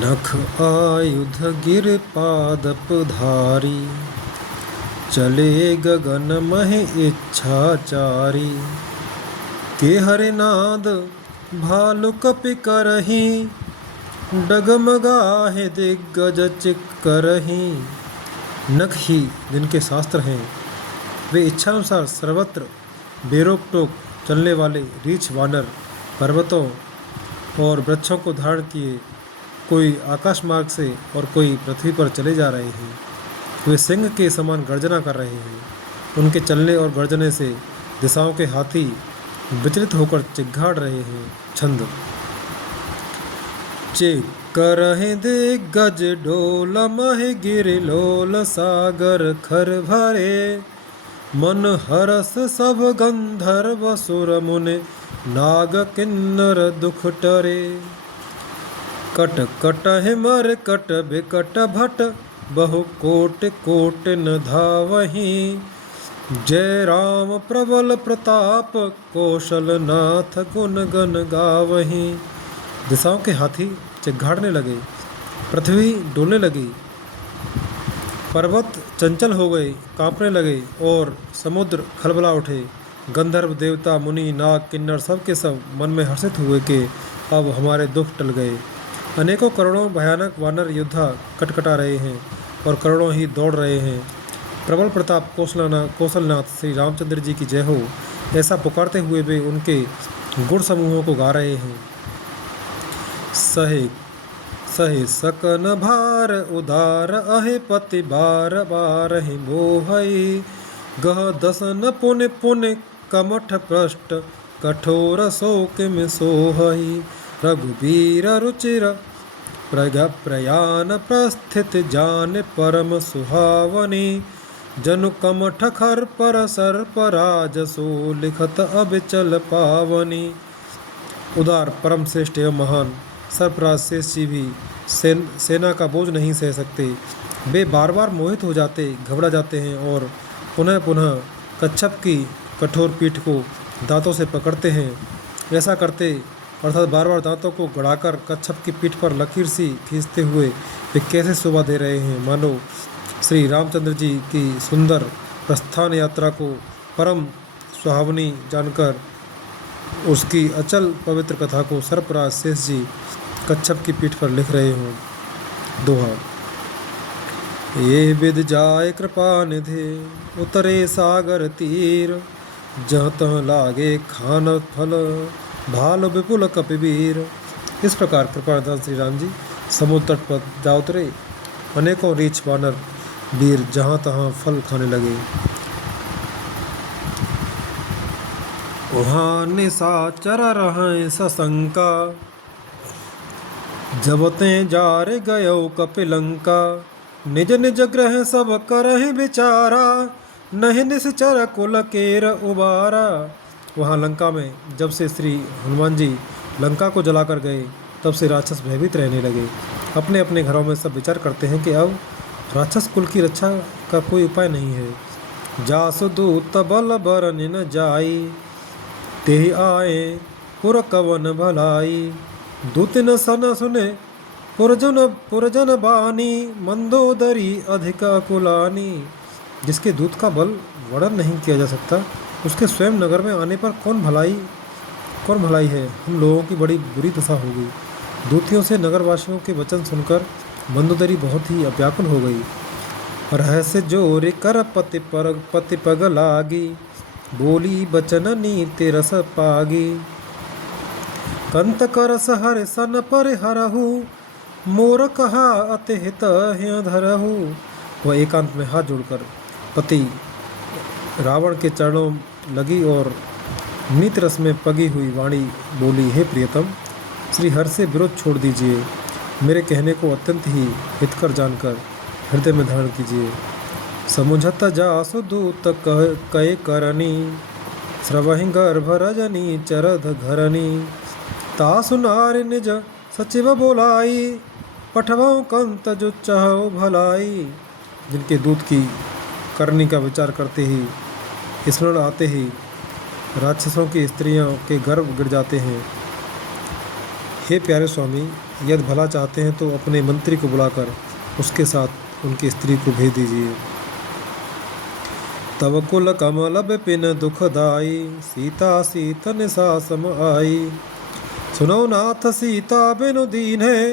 नख आयुध गिर पादप धारी, चले गगन मह इच्छाचारी। के हरिनाद भालु कपि करही, डगमगाहे दिग्गज चिक्करही। नख ही जिनके शास्त्र हैं, वे इच्छानुसार सर्वत्र बेरोक टोक चलने वाले रीछ वानर, पर्वतों और वृक्षों को धारण किए कोई आकाश मार्ग से और कोई पृथ्वी पर चले जा रहे हैं। वे सिंह के समान गर्जना कर रहे हैं। उनके चलने और गर्जने से दिशाओं के हाथी विचलित होकर चिघाड़ रहे हैं। छंद। चिक्करहि दिग्गज डोल मह गिरि लोल, सागर खर भरे। मन हरस सब गंधर्व सुर मुनि, नाग किन्नर दुख टरे। कट कटहि मर कट बिकट भट, बहु कोटि कोटि न धावहीं। जय राम प्रबल प्रताप, कौशल नाथ गुण गन गावहीं। दिशाओं के हाथी चिघाड़ने लगे, पृथ्वी डोलने लगी, पर्वत चंचल हो गए, कांपने लगे और समुद्र खलबला उठे। गंधर्व देवता मुनि नाग किन्नर सब के सब मन में हर्षित हुए कि अब हमारे दुख टल गए। अनेकों करोड़ों भयानक वानर योद्धा कटकटा रहे हैं और करोड़ों ही दौड़ रहे हैं। प्रबल प्रताप कौशलनाथ श्री रामचंद्र जी की जय हो, ऐसा पुकारते हुए वे उनके गुण समूहों को गा रहे हैं। सहे सहे सकन भार उदार, अहे पति बार बार ही मोहई। गह दसन पुन पुन कमठ पृष्ठ, कठोर शोक में सोहई। रघुबीर रुचिर प्रयान प्रस्थित, जान परम सुहावनी। जनु कमठ खर पर सर्प राज, सो लिखत अब चल पावनी। उदार परम श्रेष्ठ एवं महान सर्पराज शेष जी भी सेना का बोझ नहीं सह सकते। वे बार बार मोहित हो जाते, घबरा जाते हैं और पुनः पुनः कच्छप की कठोर पीठ को दांतों से पकड़ते हैं। ऐसा करते अर्थात बार बार दांतों को गड़ाकर कच्छप की पीठ पर लकीर सी खींचते हुए वे कैसे शोभा दे रहे हैं, मानो श्री रामचंद्र जी की सुंदर प्रस्थान यात्रा को परम सुहावनी जानकर उसकी अचल पवित्र कथा को सर्पराज शेष जी कच्छप की पीठ पर लिख रहे हों। दोहा। ये विद जाय कृपा निधि, उतरे सागर तीर। जहाँ तहाँ लागे खान फल, भाल विपुल कपिवीर। इस प्रकार कृपानिधान श्री राम जी समुद्र तट पर जा उतरे। अनेकों रीछ वानर वीर जहाँ तहाँ फल खाने लगे। वहाँ निशाचर रहें सशंका, जब ते जार गयो कपिलंका। निज निज ग्रह सब करहि विचारा, नहीं निश्चर कुल केर उबारा। वहाँ लंका में जब से श्री हनुमान जी लंका को जलाकर गए, तब से राक्षस भयभीत रहने लगे। अपने अपने घरों में सब विचार करते हैं कि अब राक्षस कुल की रक्षा का कोई उपाय नहीं है। जासु दूत बल बरन न जाई, तेहि आए पुर कवन भलाई। दूत न सन सुने पुरजन बानी, मंदोदरी अधिक अकुलानी। जिसके दूत का बल वर्णन नहीं किया जा सकता, उसके स्वयं नगर में आने पर कौन भलाई है। हम लोगों की बड़ी बुरी दशा हो गई। दूतियों से नगरवासियों के वचन सुनकर मंदोदरी बहुत ही व्याकुल हो गई। रहस्य जोर कर पति पग लागी, बोली बचन नीति रस पागी। कंत करस हर सन पर हरहु, मोर कहा अति हित ह्य धरहु। वह एकांत में हाथ जोड़कर पति रावण के चरणों लगी और नीत रस में पगी हुई वाणी बोली, हे प्रियतम, श्री हर से विरोध छोड़ दीजिए। मेरे कहने को अत्यंत ही हितकर जानकर हृदय में धारण कीजिए। समुझत जासु दूत कय करनी, स्रवहि गर्भ रजनी चरध घरनी। तासु नारि निज सचिव बोलाई, पठवों कंत जो चाहो भलाई। जिनके दूत की करनी का विचार करते ही स्मरण आते ही राक्षसों की स्त्रियों के गर्भ गिर जाते हैं। हे प्यारे स्वामी, यदि भला चाहते हैं तो अपने मंत्री को बुलाकर उसके साथ उनकी स्त्री को भेज दीजिए। तव कुल कमल बिपिन दुखदाई, सीता सीत निशा सम आई। सुनो नाथ सीता बिनु दीन है,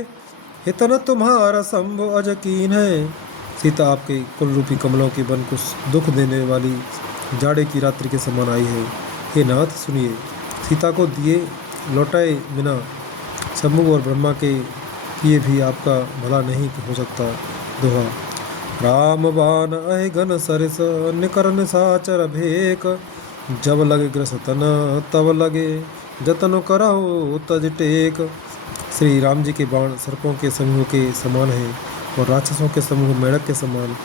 हितन तुम्हारा शंभु अजकीन है। सीता आपके कुल रूपी कमलों के बन को दुख देने वाली जाड़े की रात्रि के समान आई है। हे नाथ सुनिए, सीता को दिए लौटाए बिना शंभु और ब्रह्मा के किए भी आपका भला नहीं हो सकता। दोहा। राम बाण अहि घन सरिस, निकर निशाचर भेक। जब लगे ग्रस तन तब लगे, जतन करहु तज टेक। श्री राम जी के बाण सर्पों के समूह के समान हैं और राक्षसों के समूह मेढक के समान।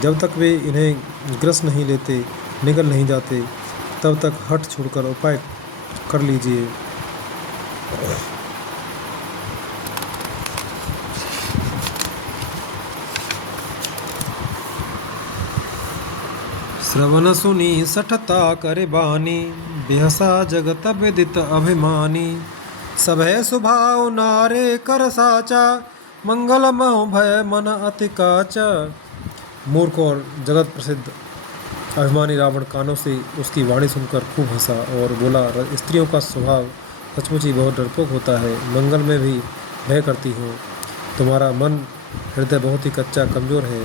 जब तक वे इन्हें ग्रस नहीं लेते, निकल नहीं जाते, तब तक हट छोड़कर उपाय कर लीजिए। श्रवण सुनी सठता करे बानी, बेहसा जगत विदित अभिमानी। सभय स्वभाव नारे कर साचा, मंगल मह भय मन अति काचा। मूर्ख और जगत प्रसिद्ध अभिमानी रावण कानों से उसकी वाणी सुनकर खूब हंसा और बोला, स्त्रियों का स्वभाव सचमुच ही बहुत डरपोक होता है, मंगल में भी भय करती हूँ। तुम्हारा मन हृदय बहुत ही कच्चा कमज़ोर है।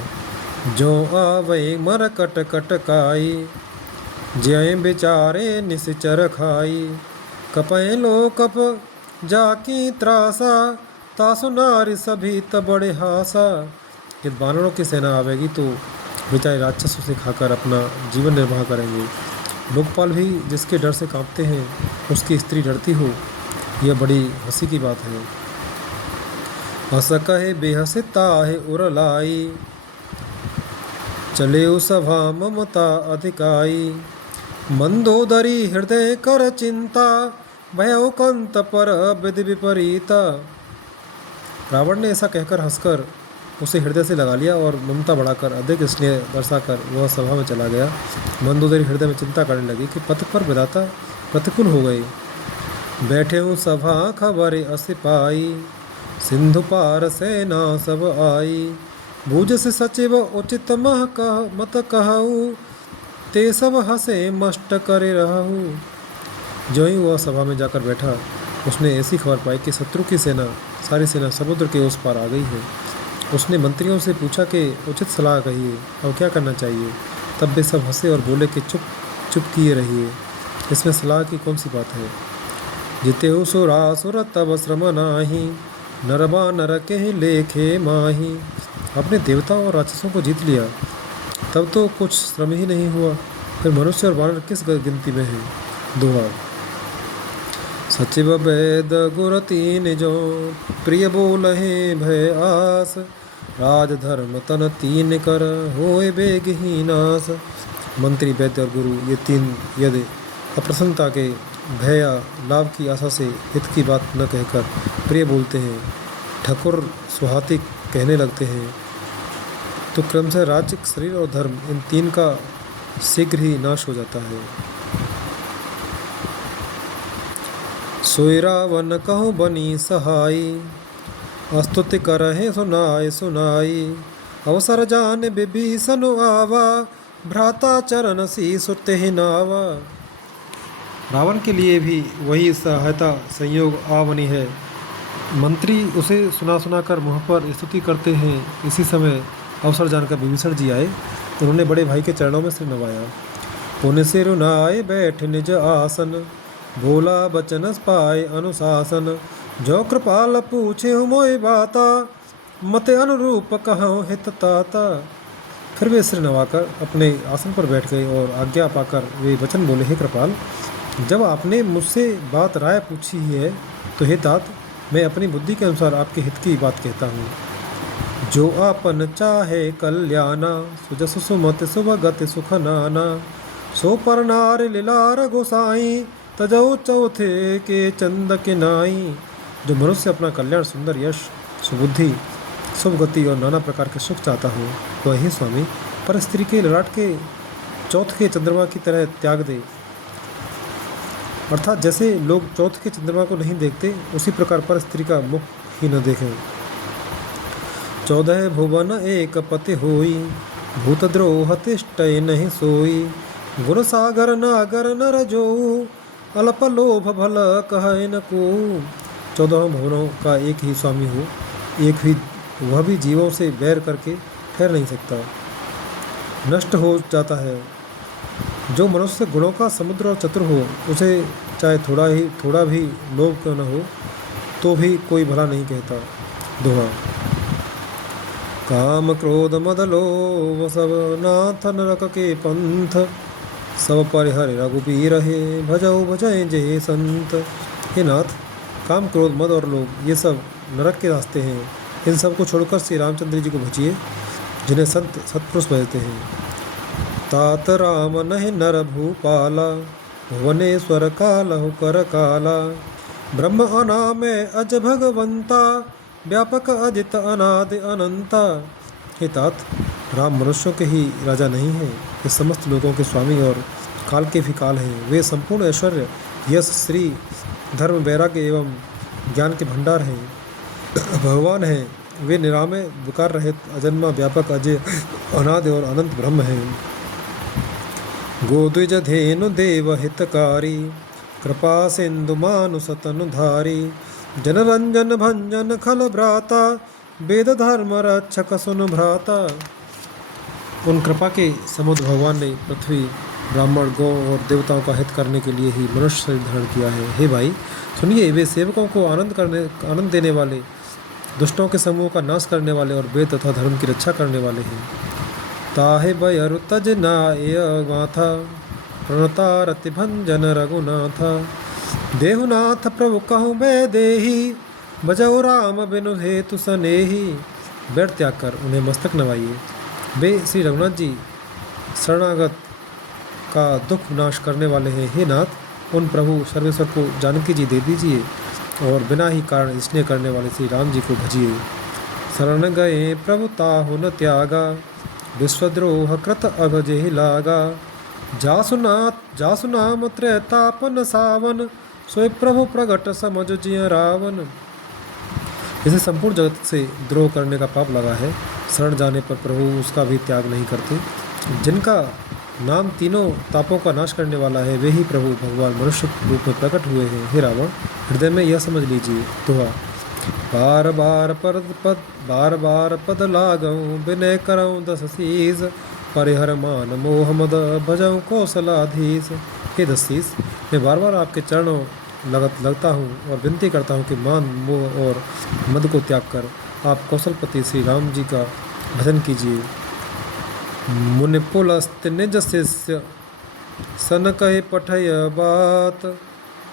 जो आवै मर कट कट काई, ज्य बेचारे निश्चर खाई। कपय लो कप जाकी त्रासा, तासु नारी सभी तबड़े हासा। यदि बानरों की सेना आवेगी तो बेचारे राक्षसों से खाकर अपना जीवन निर्वाह करेंगे। लोकपाल भी जिसके डर से कांपते हैं, उसकी स्त्री डरती हो, यह बड़ी हंसी की बात है। हंस कहे बेहस ताहे उर लाई, चले सभा ममता अधिकाई। मंदोदरी हृदय कर चिंता, भय कंत पर विधि विपरीता। रावण ने ऐसा कहकर हंसकर उसे हृदय से लगा लिया और ममता बढ़ाकर अधिक स्नेह दर्शाकर वह सभा में चला गया। मंदोदरी हृदय में चिंता करने लगी कि पथ पर विधाता प्रतिकूल हो गए। बैठे हूँ सभा खबर असिपाई, सिंधु पार सेना सब आई। भुज से सचिव उचित मह कह मत कहू, ते सब हंसे मष्ट करे रहू। जो ही वह सभा में जाकर बैठा, उसने ऐसी खबर पाई कि शत्रु की सेना, सारी सेना समुद्र के उस पार आ गई है। उसने मंत्रियों से पूछा कि उचित सलाह कहिए, और क्या करना चाहिए। तब वे सब हंसे और बोले कि चुप चुप किए रहिए, इसमें सलाह की कौन सी बात है। जितेहु सुरासुर तब श्रम नाही, नरबा नर के लेखे माही। अपने देवताओं और राक्षसों को जीत लिया, तब तो कुछ श्रम ही नहीं हुआ, फिर मनुष्य और वानर किस गिनती में है। दोहा। सचिव वेद गुर तीन जो, प्रिय बोलहे भय आस। राज धर्म तन तीन कर, होए बेगही नास। मंत्री वैद्य और गुरु ये तीन यदि अप्रसन्नता के भय या लाभ की आशा से हित की बात न कहकर प्रिय बोलते हैं, ठकुर सुहाती कहने लगते हैं, तो क्रमशः राज्य, शरीर और धर्म, इन तीन का शीघ्र ही नाश हो जाता है। सोई रावण कहूँ बनी सहाई, स्तुति करहे सुनाय सुनाई। अवसर जान विभीषण आवा, भ्राता चरण सी सुते ही नावा। रावण के लिए भी वही सहायता संयोग आवनी है। मंत्री उसे सुना सुना कर मुँह पर स्तुति करते हैं। इसी समय अवसर जानकर विभीषण जी आए, उन्होंने बड़े भाई के चरणों में सिर नवाया। पुण्य सिर नाय बैठ निज आसन, भोला बचन पाए अनुशासन। जो कृपाल पूछे मोय बाता, मत अनुरूप कहूँ हित ताता। फिर वे सिर नवाकर अपने आसन पर बैठ गए और आज्ञा पाकर वे वचन बोले, हे कृपाल, जब आपने मुझसे बात राय पूछी है तो हे तात, मैं अपनी बुद्धि के अनुसार आपके हित की बात कहता हूँ। जो आपन चाहे कल्याणा, सुजस सुमति सुभगति सुख नाना। सो पर नार लीलार गोसाई, तजौ चौथे के चंद के नाई। जो मनुष्य अपना कल्याण, सुंदर यश, सुबुद्धि, शुभ गति और नाना प्रकार के सुख चाहता हो, वह ही स्वामी पर स्त्री के ललाट के चौथ के चंद्रमा की तरह त्याग दे। अर्थात जैसे लोग चौथ के चंद्रमा को नहीं देखते, उसी प्रकार पर स्त्री का मुख ही न देखें। 14 भुवन एक पति होई, भूतद्रोह तिष्ठै नहीं सोई। गुण सागर नागर नर जो, अल्प लोभ भल कहे न को। 14 भुवनों का एक ही स्वामी हो, एक भी वह भी जीवों से बैर करके ठहर नहीं सकता, नष्ट हो जाता है। जो मनुष्य गुणों का समुद्र और चतुर हो, उसे चाहे थोड़ा भी लोभ क्यों न हो, तो भी कोई भला नहीं कहता। दोहा। काम क्रोध मद लोभ सब, नाथ नरक के पंथ। सब परिहर रघुबीर है, भजऊ भजय जय संत। हे नाथ, काम क्रोध मद और लोभ ये सब नरक के रास्ते हैं। इन सब को छोड़कर श्री रामचंद्र जी को भजिए, जिन्हें संत सत्पुरुष भजते हैं। तात राम नहीं नर भूपाला, भुवनेश्वर कालहु कर काला। ब्रह्म अनामय अज भगवंता, व्यापक अजित अनादि अनंता। हे तात, राम मनुष्यों के ही राजा नहीं हैं, ये समस्त लोगों के स्वामी और काल के भी काल हैं। वे संपूर्ण ऐश्वर्य, यश, श्री, धर्म, वैराग्य एवं ज्ञान के भंडार हैं, भगवान हैं। वे निरामय, विकार रहित, अजन्मा, व्यापक, अजय, अनादि और अनंत ब्रह्म हैं। गोद्विज धेनु देव हितकारी, कृपा सिंधु मानुष तनुधारी। जनरंजन भंजन खल भ्राता, वेद धर्म रक्षक सुन भ्राता। उन कृपा के समुद्र भगवान ने पृथ्वी, ब्राह्मण, गौ और देवताओं का हित करने के लिए ही मनुष्य शरीर धारण किया है। हे भाई सुनिए, वे सेवकों को आनंद देने वाले, दुष्टों के समूह का नाश करने वाले और वेद तथा धर्म की रक्षा करने वाले हैं। ताहे बयरु तज नाय गाथा, प्रणता रति भंजन रघुनाथा। देहुनाथ प्रभु कहूँ मैं देही, बजौ राम बिनु हेतु सनेही। बैर त्याग कर उन्हें मस्तक नवाइए। वे श्री रघुनाथ जी शरणागत का दुख नाश करने वाले हैं। हे नाथ, उन प्रभु सर्वेश्वर को जानकी जी दे दीजिए और बिना ही कारण स्नेह करने वाले श्री राम जी को भजिए। शरण गए प्रभु ताहु न त्यागा, विश्वद्रोह कृत अभजे लागा। जासु नाम त्रैतापन सावन, सोई प्रभु प्रगट समझ जिय रावण। इसे संपूर्ण जगत से द्रोह करने का पाप लगा है। शरण जाने पर प्रभु उसका भी त्याग नहीं करते। जिनका नाम तीनों तापों का नाश करने वाला है, वे ही प्रभु भगवान मनुष्य रूप में प्रकट हुए हैं। हे रावण, हृदय में यह समझ लीजिए। दोहा। बार बार पद लागऊं, विनय करऊं दस शीस। परिहर मान मोह मद, भजऊं कौशलाधीश। हे दशीस, मैं बार बार आपके चरणों लगता हूँ और विनती करता हूँ कि मान, मोह और मद को त्याग कर आप कौशलपति श्री राम जी का भजन कीजिए। मुनिपुलस्त निज शिष्य, सन कहे पठय बात।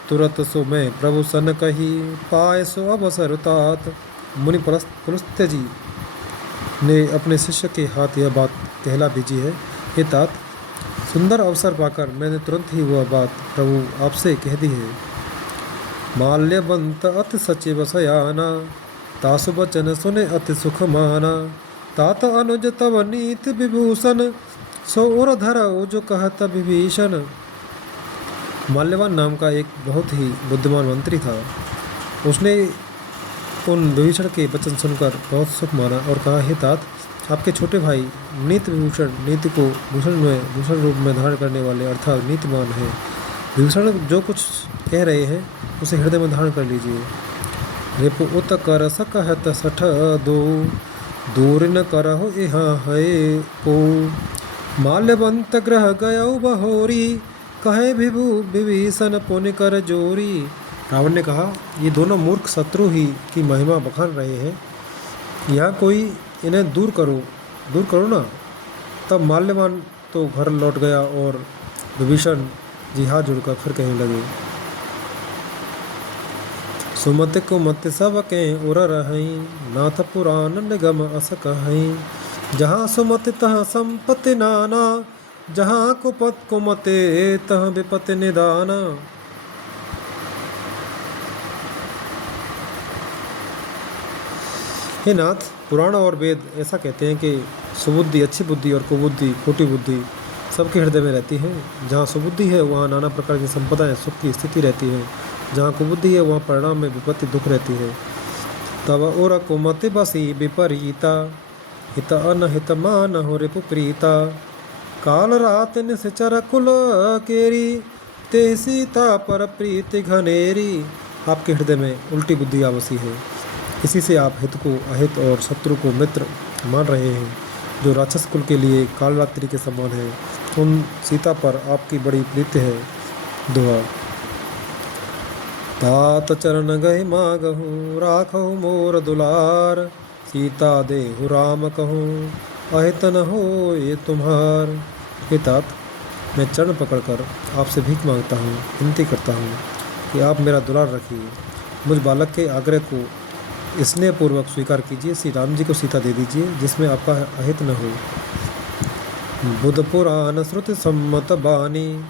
तुरत सो मैं प्रभु सन कही, पाए सो अवसर तात। मुनि पुलस्त्य जी ने अपने शिष्य के हाथ यह बात कहला भेजी है। हे तात, सुंदर अवसर पाकर मैंने तुरंत ही वह बात प्रभु आपसे कह दी है। माल्यवंत अति सचिव सयाना, तासु बचन सुने अति सुख माना। तात अनुज तव नीति विभूषण, सो उर धरऊ जो कहत विभीषण। माल्यवान नाम का एक बहुत ही बुद्धिमान मंत्री था। उसने उन विभीषण के वचन सुनकर बहुत सुख माना और कहा, हे तात, आपके छोटे भाई नीति विभूषण, नीति को भूषण रूप में धारण करने वाले अर्थात नीतिमान है। विभीषण जो कुछ कह रहे हैं उसे हृदय में धारण कर लीजिए। रिपु उत कर सकहत सठ दो, दूर न करहु यहाँ है को। माल्यवंत ग्रह गयौ बहोरी, कहे विभु विभीषण पुनि कर जोरी। रावण ने कहा, ये दोनों मूर्ख शत्रु ही की महिमा बखान रहे हैं, यहाँ कोई इन्हें दूर करो ना। तब माल्यवान तो घर लौट गया और विभीषण जी हाथ जोड़कर फिर कहने लगे, सुमति कुमति सब के उर रही, नाथ पुराण निगम अस कहीं। जहाँ सुमति तहाँ संपत्ति नाना, जहाँ कुमते तहाँ विपत्ति निदाना। हे नाथ, पुराण और वेद ऐसा कहते हैं कि सुबुद्धि अच्छी बुद्धि और कुबुद्धि खोटी बुद्धि सबके हृदय में रहती हैं। जहाँ सुबुद्धि है वहाँ नाना प्रकार की संपदाएं सुख की स्थिति रहती है। जहाँ कुबुद्धि है वहाँ परिणाम में विपत्ति दुख रहती है। तब और कुमति बसी विपरीता, हित अनहित मान हो रिपु प्रीता। काल रात निश्चर कुल केरी, ते सीता पर प्रीति घनेरी। आपके हृदय में उल्टी बुद्धि आवसी है, इसी से आप हित को अहित और शत्रु को मित्र मान रहे हैं। जो राक्षस कुल के लिए कालरात्रि के समान है, उन सीता पर आपकी बड़ी प्रीति है। दुआ। तात चरण गहि मागहूँ, राखहु मोर दुलार। सीता देहु राम कहूँ, अहित न हो ये तुम्हार। हे तात, मैं चरण पकड़कर आपसे भीख मांगता हूँ, विनती करता हूँ कि आप मेरा दुलार रखिए। मुझ बालक के आग्रह को स्नेहपूर्वक स्वीकार कीजिए। श्री राम जी को सीता दे दीजिए, जिसमें आपका अहित न हो। बुध पुराण श्रुति सम्मत बानी,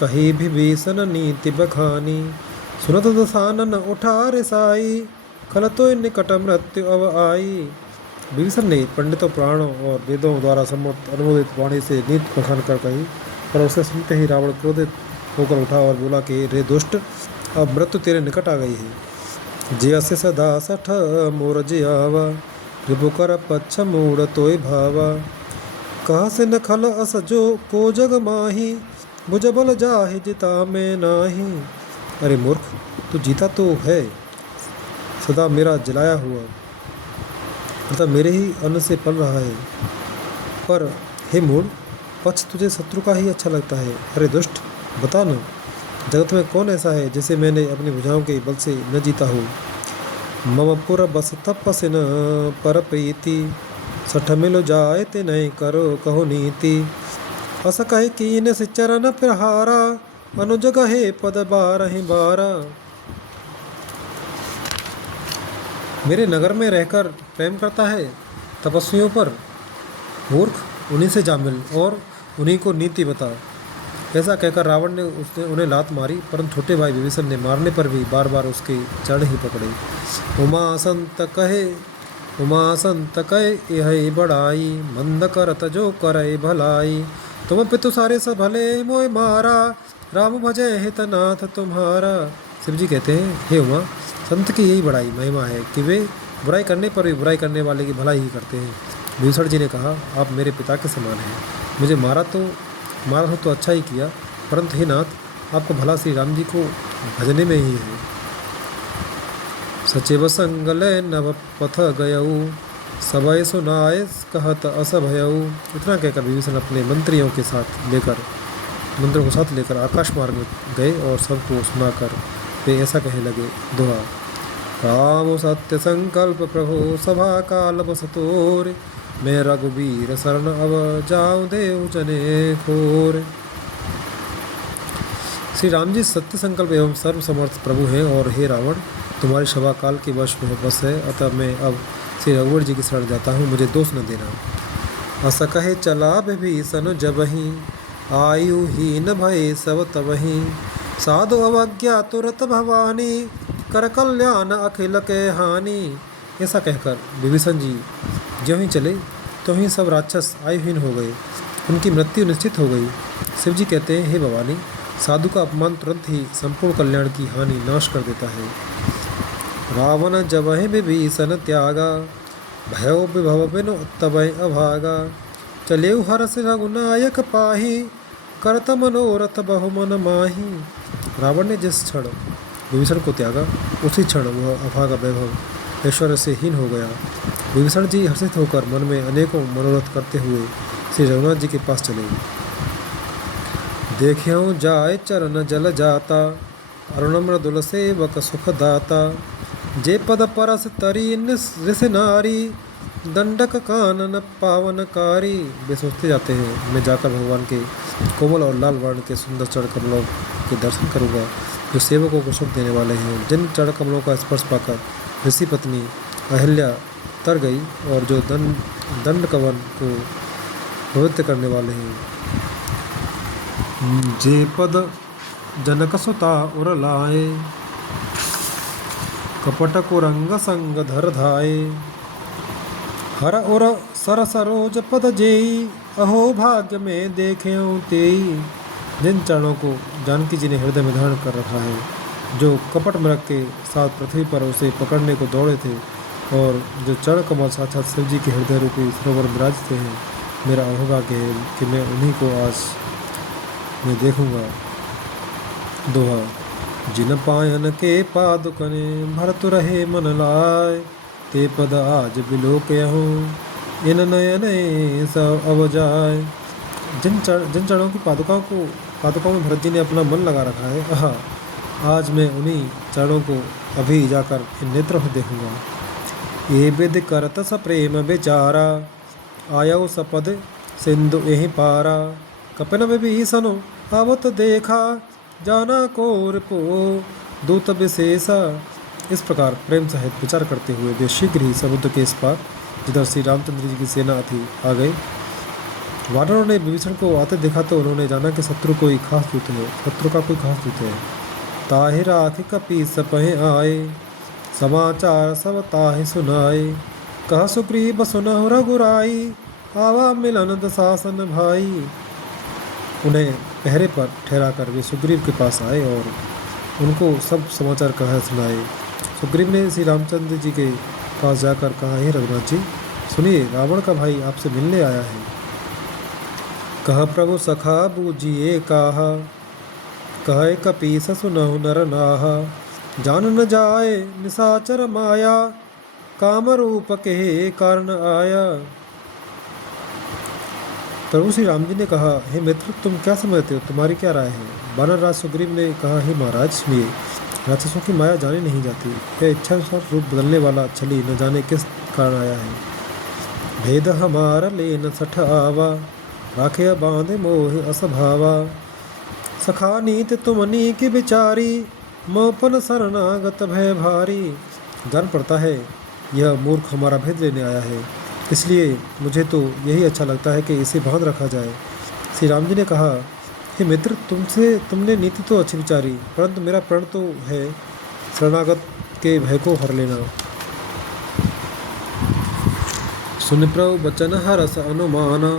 कही विभीषण नीति बखानी। सुनत दसानन उठार साई, खल तो निकट मृत्यु अब आई। विभीषण ने पंडितों पुराणों और वेदों द्वारा सम्मत अनुमोदित वाणी से नीति बखान कर कही, पर उसे सुनते ही रावण क्रोधित होकर उठा और बोला कि रे दुष्ट, अब मृत्यु तेरे निकट आ गई है। जयसे सदा सठ मोर जियावा, रिपुकर पच्छ मूढ़ तोय भावा। कहा से न खल अस जो को जग माही, भुज बल जाहि जिता में नाही। अरे मूर्ख, तू जीता तो है, सदा मेरा जलाया हुआ, अर्थात मेरे ही अन्न से पल रहा है। पर हे मूढ़, पक्ष तुझे शत्रु का ही अच्छा लगता है। अरे दुष्ट, बता न, जगत में कौन ऐसा है जिसे मैंने अपनी भुजाओं के बल से न जीता हो। मम पुर बस तपसिन पर प्रीति, सठ मिलो जाए ते नहीं करो कहो नीति। अस कहे कीन से चरण प्रहारा, अनुज गहे पद बारहि बारा। मेरे नगर में रहकर प्रेम करता है तपस्वियों पर। मूर्ख, उन्हीं से जा मिल और उन्हीं को नीति बता। ऐसा कहकर रावण ने उन्हें लात मारी, परंतु छोटे भाई विभीषण ने मारने पर भी बार बार उसके चरण ही पकड़े। उमा संत कहे यह बड़ाई, मंद करत जो करे भलाई। तुम पितु सारे सब भले मोय मारा, राम भजय हितनाथ तुम्हारा। शिव जी कहते हैं, हे उमा, संत की यही बड़ाई महिमा है कि वे बुराई करने पर भी बुराई करने वाले की भलाई ही करते हैं। विभीषण जी ने कहा, आप मेरे पिता के समान हैं। मुझे मारा हो तो अच्छा ही किया, परंतु हे नाथ, आपको भला श्री राम जी को भजने में ही है। सचिव संग लय नव पथ गयऊ, सबय सुनाए कहत अस भयऊ। इतना कहकर विभीषण अपने मंत्रियों के मंत्रियों को साथ लेकर आकाश मार्ग में गए और सबको सुनाकर वे ऐसा कहने लगे। दोहा। राम सत्य संकल्प प्रभु सभा काल बस तोर, मैं रघुबीर शरण अब जाऊं देव जने खोर। श्री राम जी सत्य संकल्प एवं सर्व समर्थ प्रभु हैं और हे रावण, तुम्हारी सभा काल के वश में बस है, अतः मैं अब श्री रघुवर जी की शरण जाता हूँ, मुझे दोष न देना। अस कहे चला विभीषण जबहि, आयु हीन भय सब तबहि। साधु अवज्ञा तुरत भवानी, कर कल्याण अखिल के हानि। ऐसा कहकर विभीषण जी ज्यों ही चले त्यों ही सब राक्षस आयुहीन हो गए, उनकी मृत्यु निश्चित हो गई। शिव जी कहते हैं, हे भवानी, साधु का अपमान तुरंत ही संपूर्ण कल्याण की हानि नाश कर देता है। रावण जबहि विभीषण त्यागा, भयो विभव बिनु तबहि अभागा। चलेउ हरषि रघुनायक पाहि, करत मनोरथ बहुमन माही। रावण ने जिस क्षण विभीषण को त्यागा, उसी क्षण वह अभागा वैभव ऐश्वर्य से हीन हो गया। विभीषण जी हर्षित होकर मन में अनेकों मनोरथ करते हुए श्री रघुनाथ जी के पास चले। देखियो जाय चरण जल जाता, अरुण मृदुल सेवक सुख दाता। जे पद परस तरी ऋष नारी, दंडक कानन पावनकारी। वे सोचते जाते हैं, मैं जाकर भगवान के कोमल और लाल वर्ण के सुंदर चरण कमलों के दर्शन करूंगा, जो सेवकों को सुख देने वाले हैं। जिन चरण कमलों का स्पर्श पाकर ऋषि पत्नी अहिल्या तर गई और जो दंड कवन को पवित्र करने वाले हैं। जे पद जनक सुता उर लाए, कपट को रंग संग धर धाए। हर उर सरसरोज पद जेई, अहो भाग्य में देखेऊं तेई। जिन चरणों को जानकी जी ने हृदय में धारण कर रखा है, जो कपट मृग के साथ पृथ्वी पर उसे पकड़ने को दौड़े थे, और जो चरण कमल साक्षात शिव जी के हृदय रूपी सरोवर विराजते हैं, मेरा अहोभाग्य है कि मैं उन्हीं को आज मैं देखूंगा। दोहा। जिन पायन के पादुकने भरत रहे मन लाय, ते पद आज बिलोकयहूँ इन नयने सब अब जाए। जिन चरणों की पादुकाओं में भरत जी ने अपना मन लगा रखा है, आज मैं उन्हीं चरणों को अभी जाकर इन नेत्रों से देखूंगा। ये विद करत सप्रेम बेचारा, आयो सपद सिंधु यही पारा। कपिन विभीषण आवत देखा, जाना को रिपो दूत विशेषा। इस प्रकार प्रेम सहित विचार करते हुए वे शीघ्र ही समुद्र के इस पार, जिधर श्री रामचंद्र जी की सेना थी, आ गए। वानरों ने विभीषण को आते देखा तो उन्होंने जाना कि शत्रु का कोई खास दूत है। ताहि राखि कपीस पहे आए, समाचार सब ताहि सुनाए। कह सुग्रीव सुनहु रघुराई, आवा मिलन दशासन भाई। उन्हें पहरे पर ठहराकर वे सुग्रीव के पास आए और उनको सब समाचार कहा सुनाए। सुग्रीव ने श्री रामचंद्र जी के पास जाकर कहा, हे रघुनाथ जी, सुनिए, रावण का भाई आपसे मिलने आया है। कह प्रभु सखा बूझिए कहा, कहे कपीस सुनहु नर नाहा। जान न जाए निशाचर माया, काम रूप के कारण आया। प्रभु श्री राम जी ने कहा, हे मित्र, तुम क्या समझते हो, तुम्हारी क्या राय है। वानर राज सुग्रीव ने कहा, हे महाराज, सुनिए, राक्षसों की माया जानी नहीं जाती। यह इच्छानुसार रूप बदलने वाला छली न जाने किस कारण आया है। भेद हमारा ले न सठ आवा, राखे बांधे मोह असभावा। सखा नीत तुमनी की बिचारी, मोपन शरणागत भय भारी। जान पड़ता है यह मूर्ख हमारा भेद लेने आया है, इसलिए मुझे तो यही अच्छा लगता है कि इसे बांध रखा जाए। श्री राम जी ने कहा, हे मित्र, तुमने नीति तो अच्छी विचारी, परंतु मेरा प्रण तो है शरणागत के भय को हर लेना। सुन प्रभु बचन हरस अनुमाना,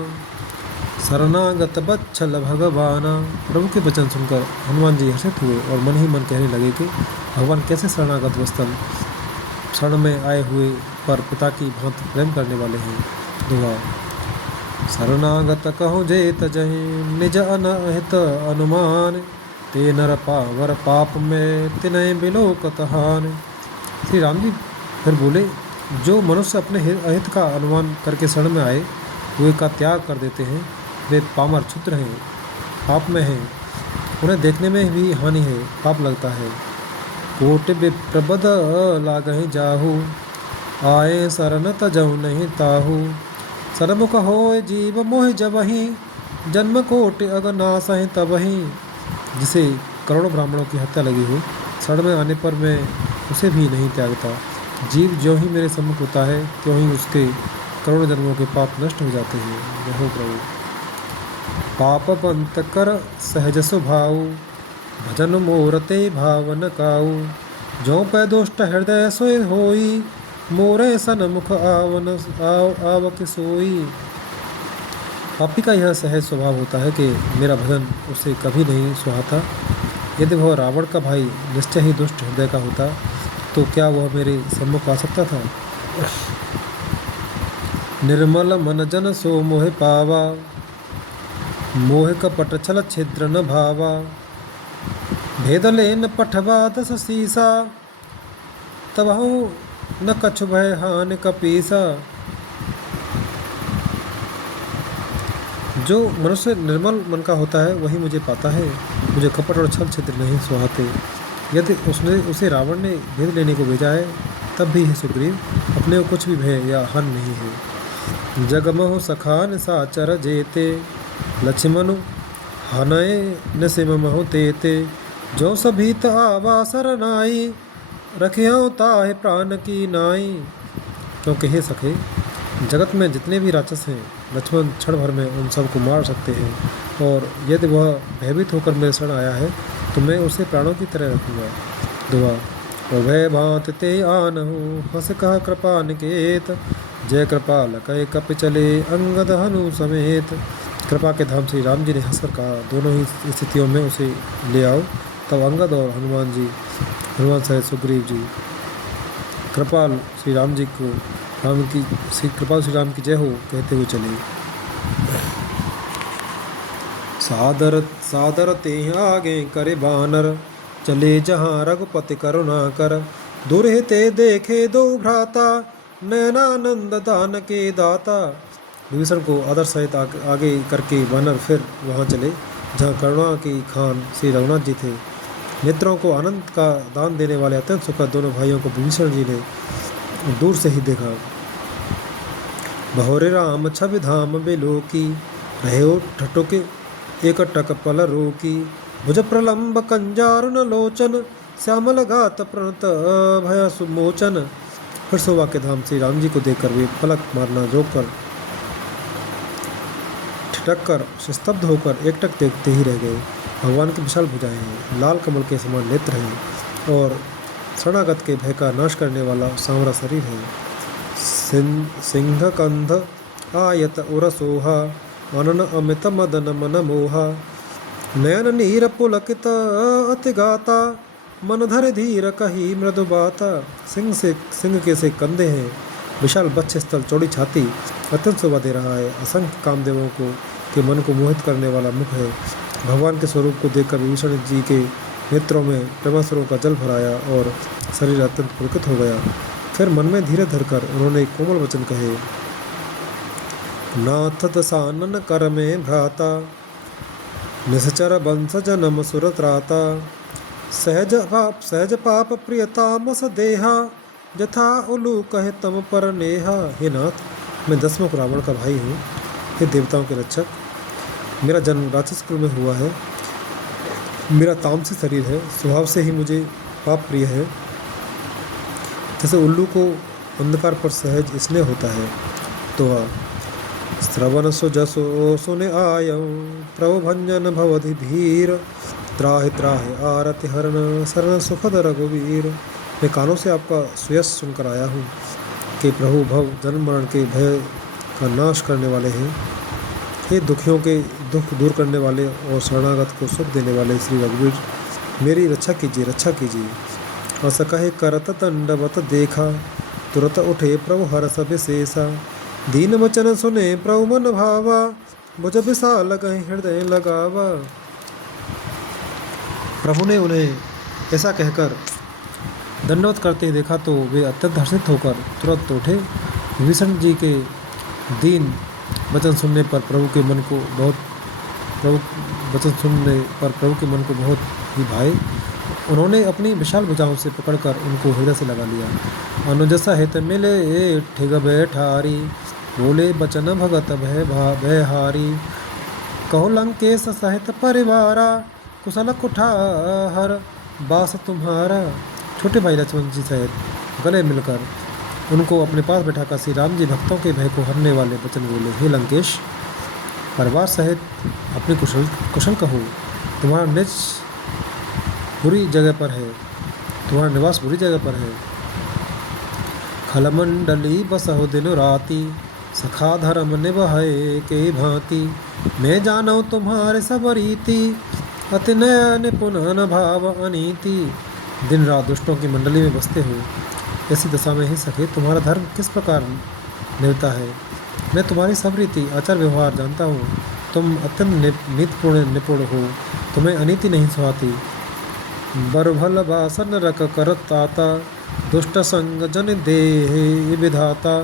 शरणागत बच्छल भगवाना। प्रभु के वचन सुनकर हनुमान जी हर्षित हुए और मन ही मन कहने लगे कि भगवान कैसे शरणागत वस्तल शरण में आए हुए पर पिता की भांति प्रेम करने वाले हैं। दुआ। शरणागत कहो जे तजहि, निज अनहित अनुमान। ते नर पावर पाप में तिनय बिलोकत हान। श्री राम जी फिर बोले, जो मनुष्य अपने अहित का अनुमान करके शरण में आए हुए का त्याग कर देते हैं, वे पामर क्षुद्र हैं, पाप में हैं, उन्हें देखने में भी हानि है, पाप लगता है। कोटि विप्रबद लागहि जाहू, आए शरण तजहु नहीं ताहू। सरमुख होय जीव मोह जबहि, जन्म कोटि अगनासहि तबहि। जिसे करोड़ों ब्राह्मणों की हत्या लगी हो, शरण में आने पर मैं उसे भी नहीं त्यागता। जीव ज्यों ही मेरे सम्मुख होता है, त्यों ही उसके करोड़ों जन्मों के पाप नष्ट हो जाते हैं। जय प्रभु। पाप बंत कर सहज स्वभाव, भजन मोरते भावन काऊ। जो पै दुष्ट हृदय सोय होई, मोरे सन्मुख आवक सोई। पापी का यह सहज स्वभाव होता है कि मेरा भजन उसे कभी नहीं सुहाता। यदि वह रावण का भाई निश्चय ही दुष्ट हृदय का होता, तो क्या वह मेरे सम्मुख आ सकता था। निर्मल मन जन सो मोह पावा, मोह कपट छल छिद्र न भावा। भेद लेन पठवा दस सीसा, तबहु न कछु भय हानि कपीसा। जो मनुष्य निर्मल मन का होता है वही मुझे पाता है, मुझे कपट और छल छिद्र नहीं सुहाते। यदि उसे रावण ने भेद लेने को भेजा है, तब भी है सुग्रीव, अपने को कुछ भी भय या हानि नहीं है। जगमहु सखा निशाचर जेते, लक्ष्मणु हनय नसिमहु तेते। जो सभीत आवा सरनाई, रखियो ताहि प्राण की नाई। क्योंकि हे सखे, जगत में जितने भी राक्षस हैं, लक्ष्मण क्षण भर में उन सबको मार सकते हैं, और यदि वह भयभीत होकर मेरे शरण आया है तो मैं उसे प्राणों की तरह रखूँगा। दुआ। भय भांत ते आनहु, हस कह कृपा निकेत। जय कृपाल कहे कपि चले अंगद हनु समेत। कृपा के धाम श्री राम जी ने हंसकर कहा, दोनों ही स्थितियों में उसे ले आओ। तब अंगद और हनुमान सहित सुग्रीव जी कृपाल श्री राम जी को कृपाल श्री राम की जय हो कहते हुए चले। सादर सादर ते आगे करे बानर, चले जहाँ रघुपति करुणा कर। दुरहि ते देखे दो भ्राता, नैनानंद दान के दाता। विभीषण को आदर सहित आगे करके वानर फिर वहाँ चले जहाँ करुणा की खान श्री रघुनाथ जी थे। नेत्रों को आनंद का दान देने वाले अत्यंत सुखद दोनों भाइयों को विभीषण जी ने दूर से ही देखा। बहोरे राम छवि धाम बेलोकी, रहे ठटोके एक टक पल रोकी। भुज प्रलंब कंजारुन लोचन, श्यामल गात प्रणत भय सुमोचन। फिर शोभा के धाम श्री राम जी को देखकर वे पलक मारना रोककर ठिठक कर स्तब्ध होकर एकटक देखते ही रह गए। भगवान की विशाल भुजाएं हैं, लाल कमल के समान नेत्र हैं और शरणागत के भय का नाश करने वाला सांवरा शरीर है। सिंह कंध आयत उरसोहा, अनन अमित मदन मन मोहा। नयन नीर पुलकित अति गाता, मन धर धीर कही मृदु बाता। सिंह के से कंधे हैं, विशाल बच्चे स्थल, चौड़ी छाती, अत्यंत शोभा दे रहा है। असंख्य कामदेवों को के मन को मोहित करने वाला मुख है। भगवान के स्वरूप को देखकर विभीषण जी के नेत्रों में प्रेमासुरों का जल भराया और शरीर अत्यंत पुलकित हो गया। फिर मन में धीरे धरकर उन्होंने कोमल वचन कहे, नाथ दसानन कर में भ्राता, निश्चर वंश जन्म सुरत्राता। सहज पाप प्रियतामस देहा, जथा उलू कहे तम पर नेहा। हे नाथ, मैं दसमुख रावण का भाई हूँ। हे देवताओं के रक्षक, मेरा जन्म राक्षस कुल में हुआ है। मेरा तामसी शरीर है, स्वभाव से ही मुझे पाप प्रिय है। जैसे उल्लू को अंधकार पर सहज स्नेह होता है। तो श्रवण सुजसो सुने आयं, प्रभु भंजन भवधि धीर। त्राहि त्राहि आरति हरण, शरण सुखद रघुवीर। मैं कानों से आपका सुयश सुनकर आया हूँ कि प्रभु भव जन्म मरण के भय का नाश करने वाले हैं। हे दुखियों के दुख दूर करने वाले और शरणागत को सुख देने वाले श्री रघुवीर, मेरी रक्षा कीजिए, रक्षा कीजिए। अस कहे करत दंडवत देखा, तुरत उठे प्रभु हरस विशेषा। दीन वचन सुने प्रभु मन भावा, भुज विशाल कहीं हृदय लगावा। प्रभु ने उन्हें ऐसा कहकर दंडवत करते देखा तो वे अत्यंत हर्षित होकर तुरंत उठे। विभीषण जी के दीन वचन सुनने पर प्रभु के मन को बहुत ही भाए। उन्होंने अपनी विशाल भुजाओं से पकड़कर उनको हृदय से लगा लिया। अनुजसा हित मिले ठिग बैठारी, बोले बचन भगत भय हारी। कहो लंकेश सहित परिवारा, कुशल कुठार बास तुम्हारा। छोटे भाई लक्ष्मण जी सहित गले मिलकर उनको अपने पास बैठाकर श्री राम जी भक्तों के भय को हरने वाले वचन बोले, हे लंकेश, परिवार सहित अपनी कुशल कहो। तुम्हारा निज बुरी जगह पर है, तुम्हारा निवास बुरी जगह पर है। खलमंडली बसहो दिन राती, सखा धर्म निभाए के भांति। मैं जानू तुम्हारे सब रीति, अति नय निपुण भाव अनीति। दिन रात दुष्टों की मंडली में बसते हो, ऐसी दशा में ही सखे तुम्हारा धर्म किस प्रकार निभता है। मैं तुम्हारी सब रीति आचार व्यवहार जानता हूँ। तुम अत्यंत निपुण हो, तुम्हें अनीति नहीं सुहाती। बरभल बासन रख कर ताता, दुष्ट संग जन देह विधाता।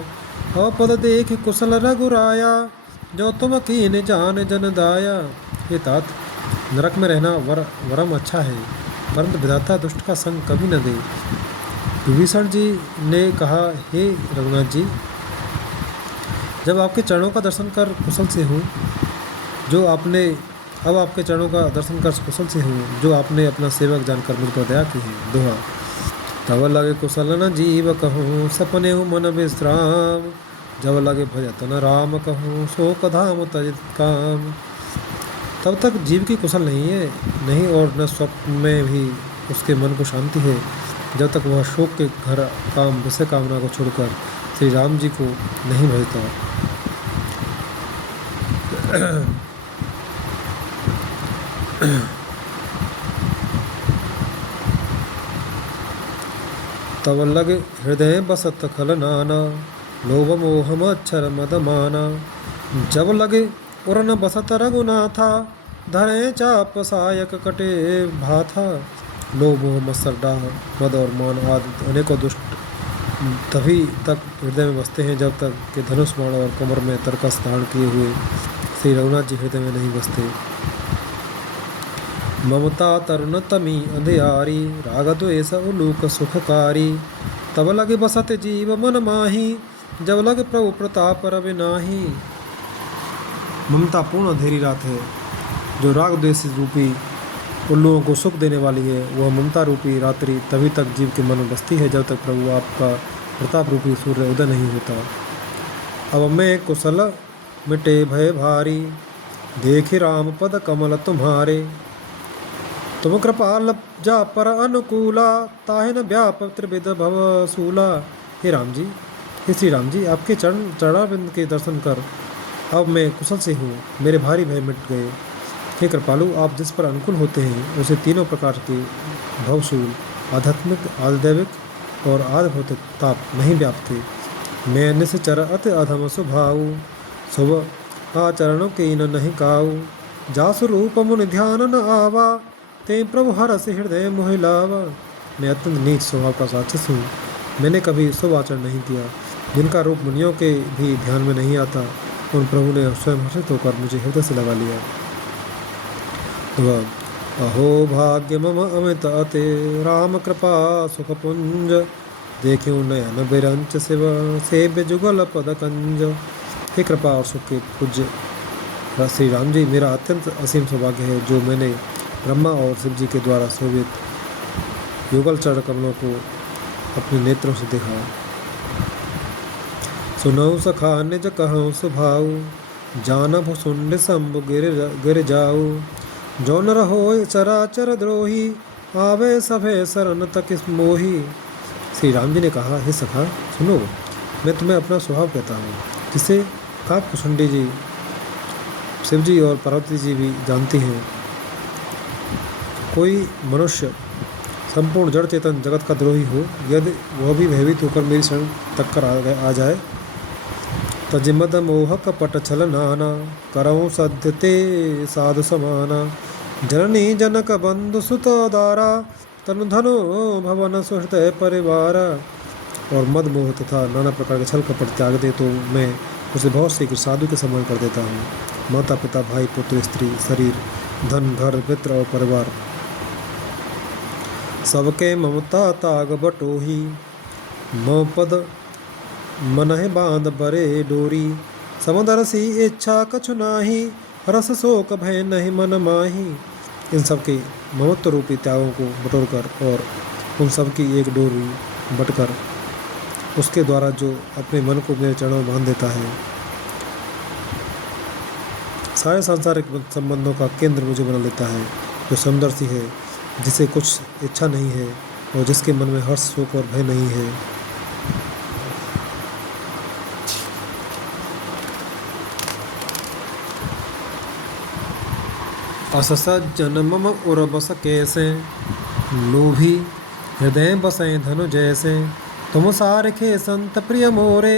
अपद देख कुशल रघुराया, जो तुम कीन जान जन दाया। ये तात, नरक में रहना वरम अच्छा है, परंतु विधाता दुष्ट का संग कभी न दे। विभीषण जी ने कहा, हे रघुनाथ जी, जब आपके चरणों का दर्शन कर कुशल से हूँ, अब आपके चरणों का दर्शन कर कुशल से हूँ, जो आपने अपना सेवक जानकर मुझ पर दया की है। दोहा, तब लगे कुशल न जीव कहूँ, सपने हो मन विश्राम। जब लगे भजत न राम कहूँ, शोक धाम तजित काम। तब तक जीव की कुशल नहीं और न स्वप्न में भी उसके मन को शांति है, जब तक वह शोक के घर काम विषय कामना को छोड़कर श्री राम जी को नहीं भजता। तब लग हृदय बसत खल नाना, लोभ मोह मच्छर मद माना। जब लगे उरन बसत रघुनाथा, धरे चाप सायक कटे भाथा। लोभ मोह मत्सर डाह मद और मान आदि अनेकों दुष्ट तभी तक हृदय में बसते हैं जब तक कि धनुष बाण और कमर में तरकस धारण किए हुए श्री रघुनाथ जी हृदय में नहीं बसते। ममता तरुण तमी अंधियारी, राग द्वेष उलूक सुखकारी। तब लगे बसत जीव मन माही, जब लगे प्रभु प्रताप रवि नाही। ममता पूर्ण अंधेरी रात है जो राग द्वेष रूपी उल्लुओं को सुख देने वाली है। वह ममता रूपी रात्रि तभी तक जीव के मन में बसती है जब तक प्रभु आपका प्रताप रूपी सूर्य उदय नहीं होता। अब मैं कुशल मिटे भय भारी, देखि राम पद कमल तुम्हारे। तुम कृपाल जा पर अनुकूला, ताहे न व्याप त्रिविध भव सूला। हे राम जी, हे श्री राम जी, आपके चरणारविंद के दर्शन कर अब मैं कुशल से हूँ, मेरे भारी भय मिट गए। हे कृपालु, आप जिस पर अनुकूल होते हैं उसे तीनों प्रकार के भवशूल, आध्यात्मिक, आदिदैविक और आदिभौतिक ताप नहीं व्यापते। मैं निश्चर अति अधम स्वभाव, शुभ आचरणों के न नहीं काऊ। जासु रूप मुनि ध्यान न आवा, ते प्रभु हरस हृदय मोह लावा। मैं अत्यंत नीच स्वभाव का राक्षस हूँ, मैंने कभी शुभ आचरण नहीं किया। जिनका रूप मुनियों के भी ध्यान में नहीं आता, उन प्रभु ने स्वयं हर्षित होकर मुझे हृदय से लगा लिया। अहो भाग्य मम अमित अते, राम कृपा सुख पुंज। देखियो नयन बिरंच शिव, सेव्य जुगल पद कंज। हे कृपा और सुख के पूज्य श्री राम जी, मेरा अत्यंत असीम सौभाग्य है जो मैंने ब्रह्मा और शिव जी के द्वारा शोभित युगल चरण कमलों को अपने नेत्रों से देखा। सुनऊ सखा निज कहूँ सुभाऊ, जानब सुंड शंभु गिर जाऊ। जो न रहो चराचर द्रोही, आवे सभे शरण तक मोही। श्री राम जी ने कहा, हे सखा सुनो, मैं तुम्हें अपना स्वभाव कहता हूँ जिसे काक कुसुंडी जी, शिव जी और पार्वती जी भी जानती हैं। कोई मनुष्य संपूर्ण जड़ चेतन जगत का द्रोही हो, यदि वह भी भयभीत होकर मेरी शरण तक कर आ जाए, तजिमद मोह कपट छल नाना, करऊँ सद्यते साधु समाना। जननी जनक बंधु सुत दारा, तनु धनो भवन सुहृदय परिवारा। और मद मोह तथा नाना प्रकार के छल कपट त्याग दे तो मैं उसे बहुत शीघ्र साधु के समान कर देता हूँ। माता पिता भाई पुत्र स्त्री शरीर धन घर मित्र और परिवार सबके ममता ताग बटोही। मम पद मनहि बांध बरे डोरी, समदर सी इच्छा कछु नाही, रस शोक भय नहीं मन माही। इन सब के ममत्व रूपी त्यागों को बटोर कर और उन सब की एक डोरी बटकर उसके द्वारा जो अपने मन को मेरे चरणों में बांध देता है, सारे सांसारिक संबंधों का केंद्र मुझे बना लेता है। जो समदर्शी है, जिसे कुछ इच्छा नहीं है और जिसके मन में हर्ष शोक और भय नहीं है। अससज्जन मम उर बस कैसे, लोभी हृदय बसें धनु जैसे। तुम सारखे संत प्रिय मोरे,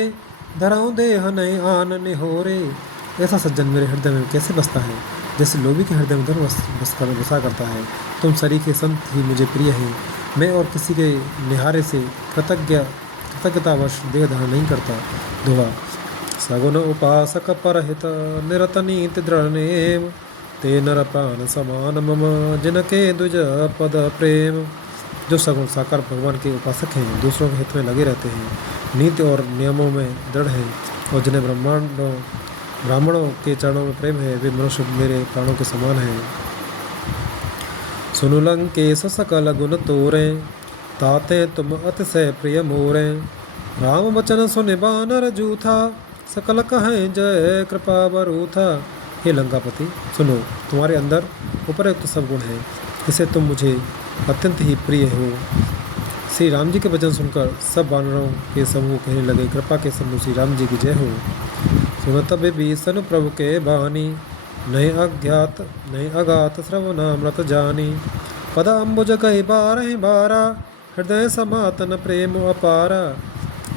धरऊँ देह नहीं आन निहोरे। ऐसा सज्जन मेरे हृदय में कैसे बसता है जैसे लोभी के हृदय में धनु बसा करता है। तुम सरीखे संत ही मुझे प्रिय हैं, मैं और किसी के निहारे से कृतज्ञतावश देह धारण नहीं करता। धुआ सगुन उपासक परहित, निरत नीति दृढ़ नेम। ते नर प्राण समान मम, जिनके द्विज पद प्रेम। जो सगुण साकार भगवान के उपासक हैं, दूसरों के हित में लगे रहते हैं, नीति और नियमों में दृढ़ हैं और जिन्हें ब्राह्मणों के चरणों में प्रेम है, वे मनुष्य मेरे प्राणों के समान हैं। सुनु लंकेश सकल गुण तोरे, ताते तुम अतिशय प्रिय मोरे। राम बचन सुनि बानर जूथा, सकल कहें जय कृपा बरूथा। हे लंकापति सुनो, तुम्हारे अंदर उपयुक्त सब गुण हैं, इससे तुम मुझे अत्यंत ही प्रिय हो। श्री राम जी के वचन सुनकर सब वानरों के समूह कहने लगे, कृपा के समूह श्री राम जी की जय हो। सुनत विभीषण प्रभु के बानी, नहीं अज्ञात नहीं अगात श्रवणामृत जानी। पद अम्बुज कही बारह बारा, हृदय समातन प्रेम अपारा।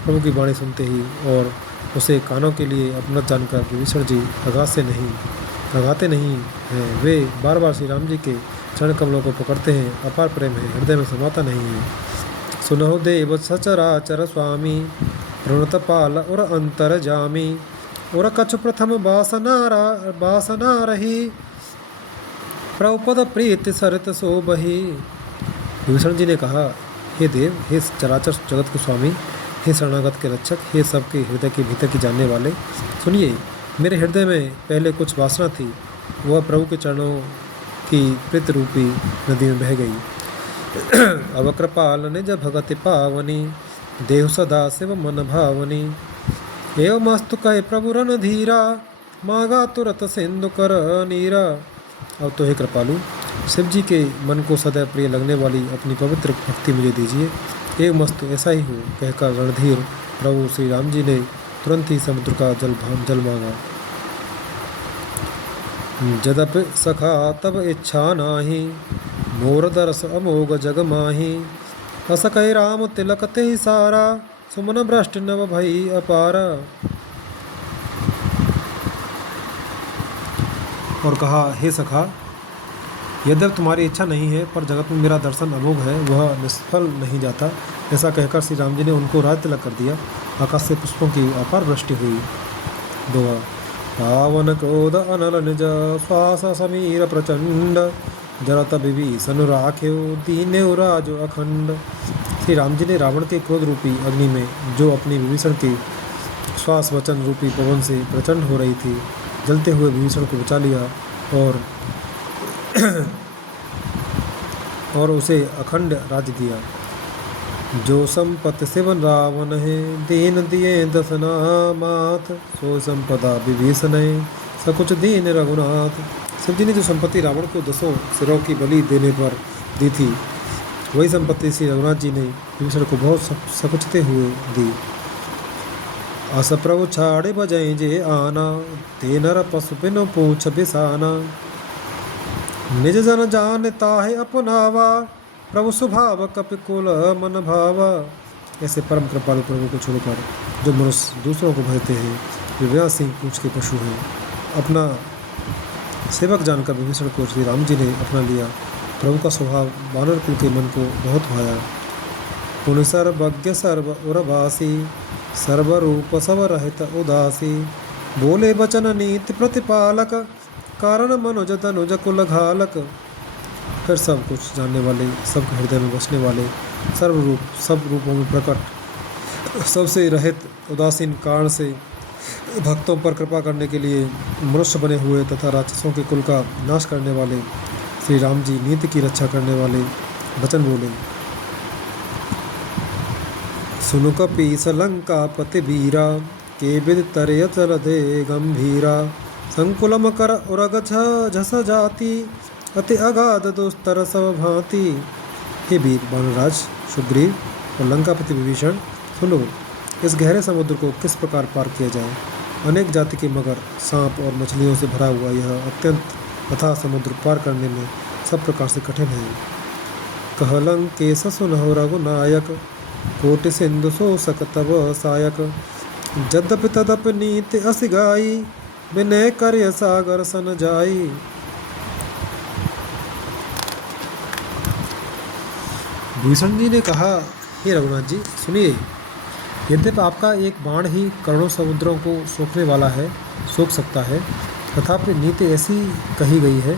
प्रभु की वाणी सुनते ही और उसे कानों के लिए अपना जानकर विभीषण जी आघाते नहीं हैं। वे बार बार श्री राम जी के चरण कमलों को पकड़ते हैं। अपार प्रेम है, हृदय में समाता नहीं है। सुनहु देव सचराचर स्वामी, प्रणत पाल और अंतर जामी। और कछु प्रथम बासना रही, प्रभुपद प्रीति सरित सोबही। विभीषण जी ने कहा, हे देव, हे चराचर जगत के स्वामी, हे शरणागत के रक्षक, हे सबके हृदय के भीतर की जानने वाले, सुनिए, मेरे हृदय में पहले कुछ वासना थी, वह प्रभु के चरणों की प्रीत रूपी नदी में बह गई। अब कृपाल निज भगति पावनी, देहु सदा शिव मन भावनी। एवं मस्तु कहे प्रभु रन धीरा, मांगा तुरत सिंधु कर नीरा। अब तो हे कृपालु, शिव जी के मन को सदैव प्रिय लगने वाली अपनी पवित्र भक्ति मुझे दीजिए। एक मस्तु ऐसा ही हो, कहकर रणधीर प्रभु श्री राम जी ने तुरंत ही समुद्र का जल मांगा। जदप सखा तब इच्छा नाही, मोर दरस अमोघ जग माही। अस कही राम तिलक ते सारा, सुमन भ्रष्ट नव भई अपारा। और कहा, हे सखा, यद्यप तुम्हारी इच्छा नहीं है, पर जगत में मेरा दर्शन अमोघ है, वह निष्फल नहीं जाता। ऐसा कहकर श्री राम जी ने उनको राज तिलक कर दिया। आकाश से पुष्पों की अपार वृष्टि हुई। दोहा। पावन क्रोध अनल निज, श्वास समीर प्रचंड। जरत विभीषण राख्यो, दीन्यो राजो अखंड। श्री राम जी ने रावण के क्रोध रूपी अग्नि में, जो अपनी विभीषण के श्वास वचन रूपी पवन से प्रचंड हो रही थी, जलते हुए विभीषण को बचा लिया और उसे अखंड राज्य दिया। जो संपत्ति सिवन रावण है, दीन दिए दसना मात। सो संपदा विभीषण है, सकुच दीन रघुनाथ। शिव जी ने जो संपत्ति रावण को 10 सिरों की बलि देने पर दी थी, वही संपत्ति श्री रघुनाथ जी ने विभीषण को बहुत सकुचते हुए दी। अस प्रभु छाड़े बजई जे आना, ते नर पशु बिनु पूछ बिसाना। निज जन जान ताहे अपनावा, प्रभु स्वभाव कपिकुल मन भावा। ऐसे परम कृपालु प्रभु को छोड़कर जो मनुष्य दूसरों को भजते हैं, वे व्यास सिंह पूछ के पशु हैं। अपना सेवक जानकर विभीषण को श्री राम जी ने अपना लिया। प्रभु का स्वभाव वानर कुल के मन को बहुत भाया। पुण्य सर्वज्ञ सर्व उरवासी, सर्वरूप सब रहित उदासी। बोले बचन नीति प्रतिपालक, कारण मनुज तनुज कुल घालक। फिर सब कुछ जानने वाले, सबके हृदय में बसने वाले, सर्वरूप सब रूपों में प्रकट, सबसे रहित, उदासीन कारण से भक्तों पर कृपा करने के लिए मनुष्य बने हुए तथा राक्षसों के कुल का नाश करने वाले श्री राम जी नीति की रक्षा करने वाले वचन बोले। सुनु कपीस लंका पति वीरा, के विद तरय चल दे गंभीरा। संकुलम कर उरग झस जाति, अति अगाध दुस्तर सब भांति। हे वीर वानरराज सुग्रीव और लंकापति विभीषण, सुनो, इस गहरे समुद्र को किस प्रकार पार किया जाए। अनेक जाति के मगर, सांप और मछलियों से भरा हुआ यह अत्यंत अथाह समुद्र पार करने में सब प्रकार से कठिन है। कह लंकेश सुनहु रघुनायक, कोटि सिंधु शोषक तब सायक। जद्यपि तदपि नीति अस गाई, विनय कार्य सागर सन जाई। भीषण जी ने कहा, हे रघुनाथ जी, सुनिए, यद्यपि आपका एक बाण ही करोड़ों समुद्रों को सोख सकता है, तथापि नीति ऐसी कही गई है,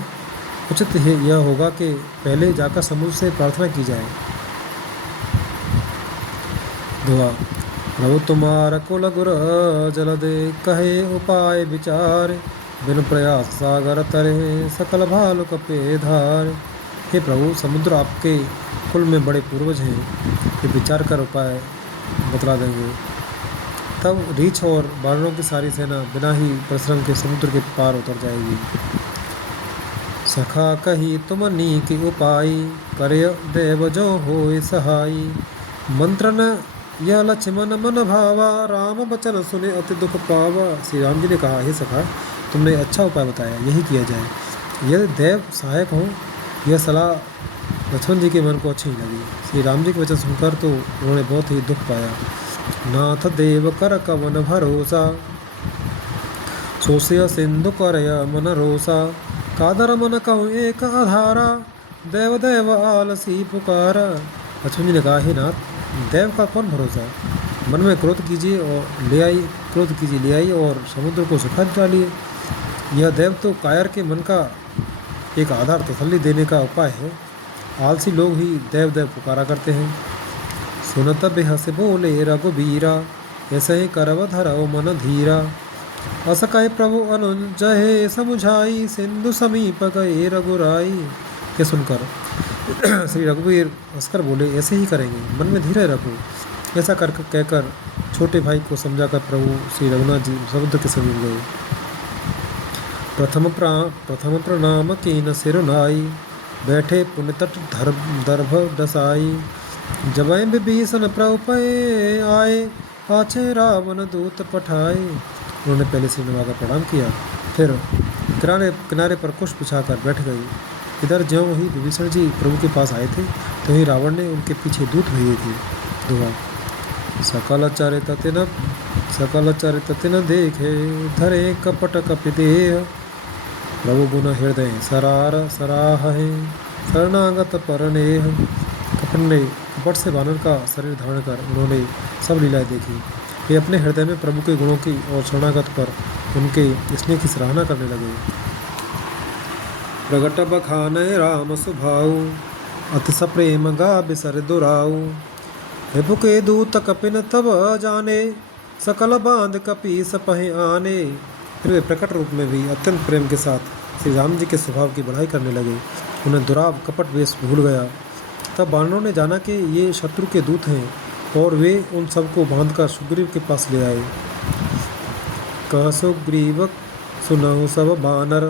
उचित यह होगा कि पहले जाकर समुद्र से प्रार्थना की जाए। दुआ। प्रभु तुम्हारा कुल गुर जल दे, कहे उपाय विचार। बिन प्रयास सागर तरे, सकल भालु कपे धार। हे प्रभु, समुद्र आपके कुल में बड़े पूर्वज हैं, ये विचार कर उपाय बतला देंगे। तब रीछ और वानरों की सारी सेना बिना ही परिश्रम के समुद्र के पार उतर जाएगी। सखा कही तुम नीक उपाय, करे देव जो होय सहाई। मंत्रन यह लक्ष्मण मन भावा, राम बचन सुने अति दुख पावा। श्री राम जी ने कहा, हे सखा, तुमने अच्छा उपाय बताया, यही किया जाए। यदि देव सहायक हो। यह सलाह लक्ष्मण जी के मन को अच्छी लगी। श्री राम जी के वचन सुनकर तो उन्होंने बहुत ही दुख पाया। नाथ देव कर कवन भरोसा, सोसिया सिंधु करय मन रोसा। कादर मन कहूँ एक आधारा, देव देव आलसी पुकारा। लक्ष्मण जी ने कहा, हे नाथ, देव का कौन भरोसा। मन में क्रोध कीजिए और ले आई, क्रोध कीजिए ले आई और समुद्र को सुखा डालिए। यह देव तो कायर के मन का एक आधार तसल्ली देने का उपाय है। आलसी लोग ही देव देव पुकारा करते हैं। सुनत बेहस बोले रघुबीरा, ऐसे ही करव धरव मन धीरा। अस कहे प्रभु अनुजहे समुझाई, सिंधु समीप गए रघुराई। के सुनकर श्री रघुवीर हंसकर बोले, ऐसे ही करेंगे, मन में धीरे रखो। ऐसा कर कहकर छोटे भाई को समझाकर प्रभु श्री रघुनाथ जी समुद्र के समीप गए। प्रथम प्रणाम कीन सिर नाई, बैठे पुण्य तट दर्भ दसाई। जब विभीषण प्रभु पे आए, पाछे रावण दूत पठाए। उन्होंने पहले से नवाकर प्रणाम किया, फिर किनारे पर कुश बिछाकर बैठ गए। इधर ज्यों ही विभीषण जी प्रभु के पास आए थे, तो ही रावण ने उनके पीछे दूत भेजे थे। दुआ सकल चरित न देखे, धरे कपट कपिदेह। प्रभु गुण हृदय सराहे, शरणागत परनेह। कपट से वानर का शरीर धारण कर उन्होंने सब लीलाएं देखी। वे अपने हृदय में प्रभु के गुणों की और शरणागत पर उनके स्नेह की सराहना करने लगे। प्रगट बखानय राम सुभाऊ, अति सप्रेम गा बिसर दुराऊ। रिपु के दूत कपिन तब जाने, सकल बांध कपि सपहि आने। फिर वे प्रकट रूप में भी अत्यंत प्रेम के साथ श्री राम जी के स्वभाव की बढ़ाई करने लगे। उन्हें दुराव कपट वेश भूल गया। तब वानरों ने जाना कि ये शत्रु के दूत हैं और वे उन सबको बांधकर सुग्रीव के पास ले आए। कह सुग्रीव सुनहु सब बानर,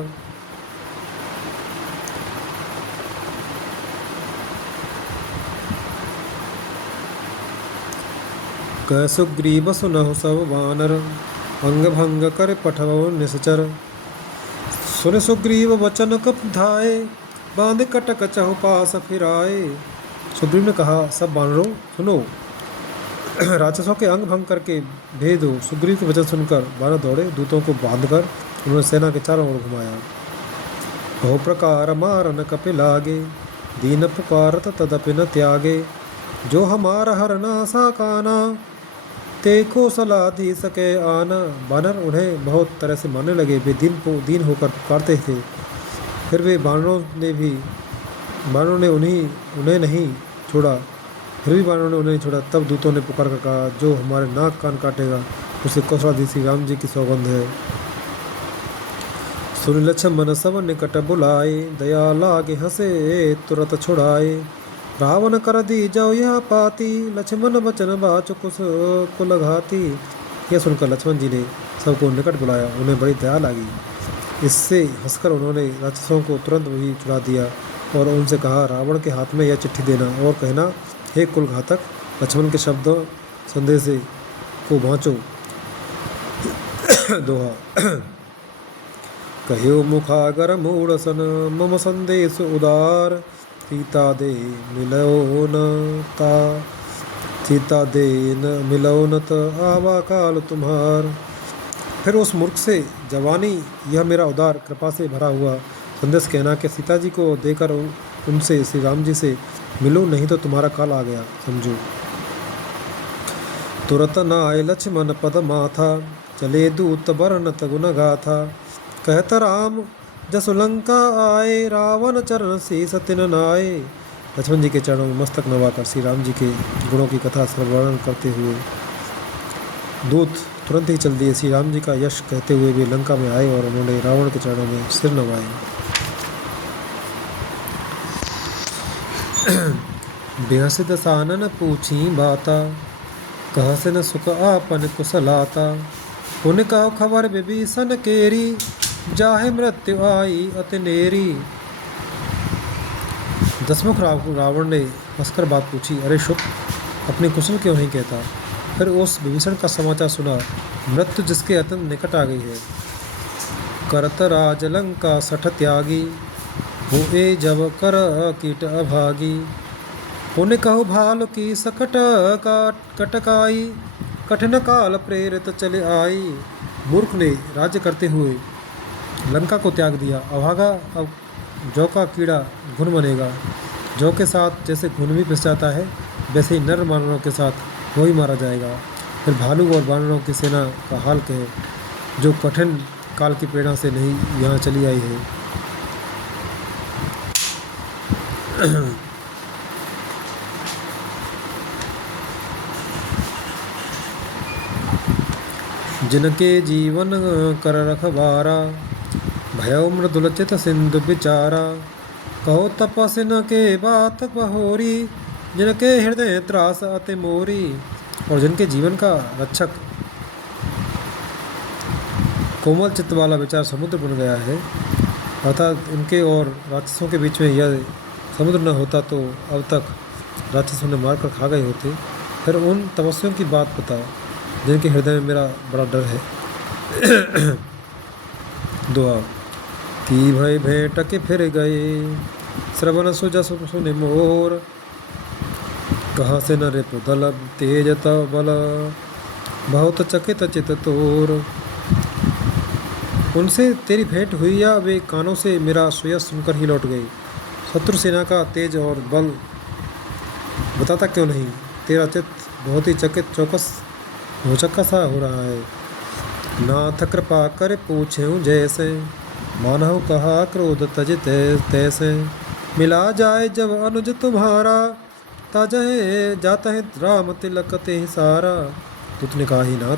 कह सुग्रीव सुनहु सब बानर। अंग भंग कर पठव निश्चर, सुन सुग्रीव वचन कप धाये। बांध कटक चहु पास फिराए। सुग्रीव ने कहा, सब बानरों सुनो, राक्षसों के अंग भंग करके भेज दो। सुग्रीव के वचन सुनकर बानर दौड़े। दूतों को बांधकर उन्होंने सेना के चारों ओर घुमाया। बहु प्रकार मारन कपि लागे, दीन पुकारत तदपि न त्यागे। जो हमारा हरना सा काना, ते को सलाह दी सके आना। बानर उन्हें बहुत तरह से मारने लगे। वे दीन होकर पुकारते थे। फिर वे बानरों ने उन्हें नहीं छोड़ा। फिर भी बानरों ने उन्हें नहीं छोड़ा। तब दूतों ने पुकार कर कहा, जो हमारे नाक कान काटेगा उसे कौशला श्री राम जी की सौगंध है। सुन लक्ष्मण सब निकट बुलाए, दया लागे हंसे तुरत छुड़ाए। रावण कर दी जाओ यह पाती, लक्ष्मण वचन बाच कुल घाती। यह सुनकर लक्ष्मण जी ने सबको निकट बुलाया। उन्हें बड़ी दया लगी। इससे हंसकर उन्होंने राक्षसों को तुरंत वही छुड़ा दिया और उनसे कहा, रावण के हाथ में यह चिट्ठी देना और कहना, हे कुल घातक, लक्ष्मण के शब्दों संदेश को भांचो। दोहा कहो मुखागर मूढ़ सन, मम संदेश उदार। सीता दे न मिलो न आवा काल तुम्हार। फिर उस मूर्ख से जवानी यह मेरा उदार कृपा से भरा हुआ संदेश कहना कि सीता जी को देकर उनसे श्री राम जी से मिलो, नहीं तो तुम्हारा काल आ गया समझो। तुरत न आए लक्ष्मण पद माथा, चले दूत बरनत गुन गाथा। कहत राम जसु लंका आए, रावण चरण शीस तिन नाए। लक्ष्मण जी के चरणों में मस्तक नवाकर श्री राम जी के गुणों की कथा सर्ववर्णन करते हुए दूत तुरंत ही चल दिए। श्री राम जी का यश कहते हुए वे लंका में आए और उन्होंने रावण के चरणों में सिर नवाए। बेहसित सानन पूछी बाता, कहसन सुख आपन कुशलाता। पुन कहो खबर विभीषण केरी, जाहे मृत्यु आई अति नेरी। दसमुख रावण ने हंसकर बात पूछी, अरे शुभ, अपने कुशल क्यों नहीं कहता। फिर उस विभीषण का समाचार सुना, मृत्यु जिसके अत्यंत निकट आ गई है। करत राज लंका सठ त्यागी, हुए जब कर कीट अभागी। पुण्य कहु भाल की सकट कटकाई, कठिन काल प्रेरित चले आई। मूर्ख ने राज्य करते हुए लंका को त्याग दिया। अभागा अब जौ का कीड़ा घुन बनेगा। जौ के साथ जैसे घुन भी पिस जाता है, वैसे ही नर मानवों के साथ वही मारा जाएगा। फिर भालू और वानरों की सेना का हाल कहे, जो कठिन काल की प्रेरणा से नहीं यहाँ चली आई है। जिनके जीवन कर रखवारा, भयो मृदुलचित सिंधु विचारा। कहो तपस्विन के बात बहोरी, जिनके हृदय त्रास अति मोरी। और जिनके जीवन का रक्षक कोमल चित्त वाला विचार समुद्र बन गया है, अर्थात उनके और राक्षसों के बीच में यह समुद्र न होता तो अब तक राक्षसों ने मार कर खा गए होते। फिर उन तपस्वियों की बात बता, जिनके हृदय में मेरा बड़ा डर है। दुआ की भय भेंट के फिर गए, श्रवण सुजस सुनि मोर। कहाँ से न रिपु दल तेज बल, बहुत चकित चित तोर। उनसे तेरी भेंट हुई या वे कानों से मेरा सुयस सुनकर ही लौट गई। शत्रु सेना का तेज और बल बताता क्यों नहीं। तेरा चित्त बहुत ही चकित चौकस भौचक्का सा हो रहा है। नाथ कृपा कर पूछूं जैसे, मानव कहा क्रोध तज तैसे। मिला जाए जब अनुज तुम्हारा, ताजहे जाता है राम तिलक ते सारा। दूत ने कहा, ही नाथ,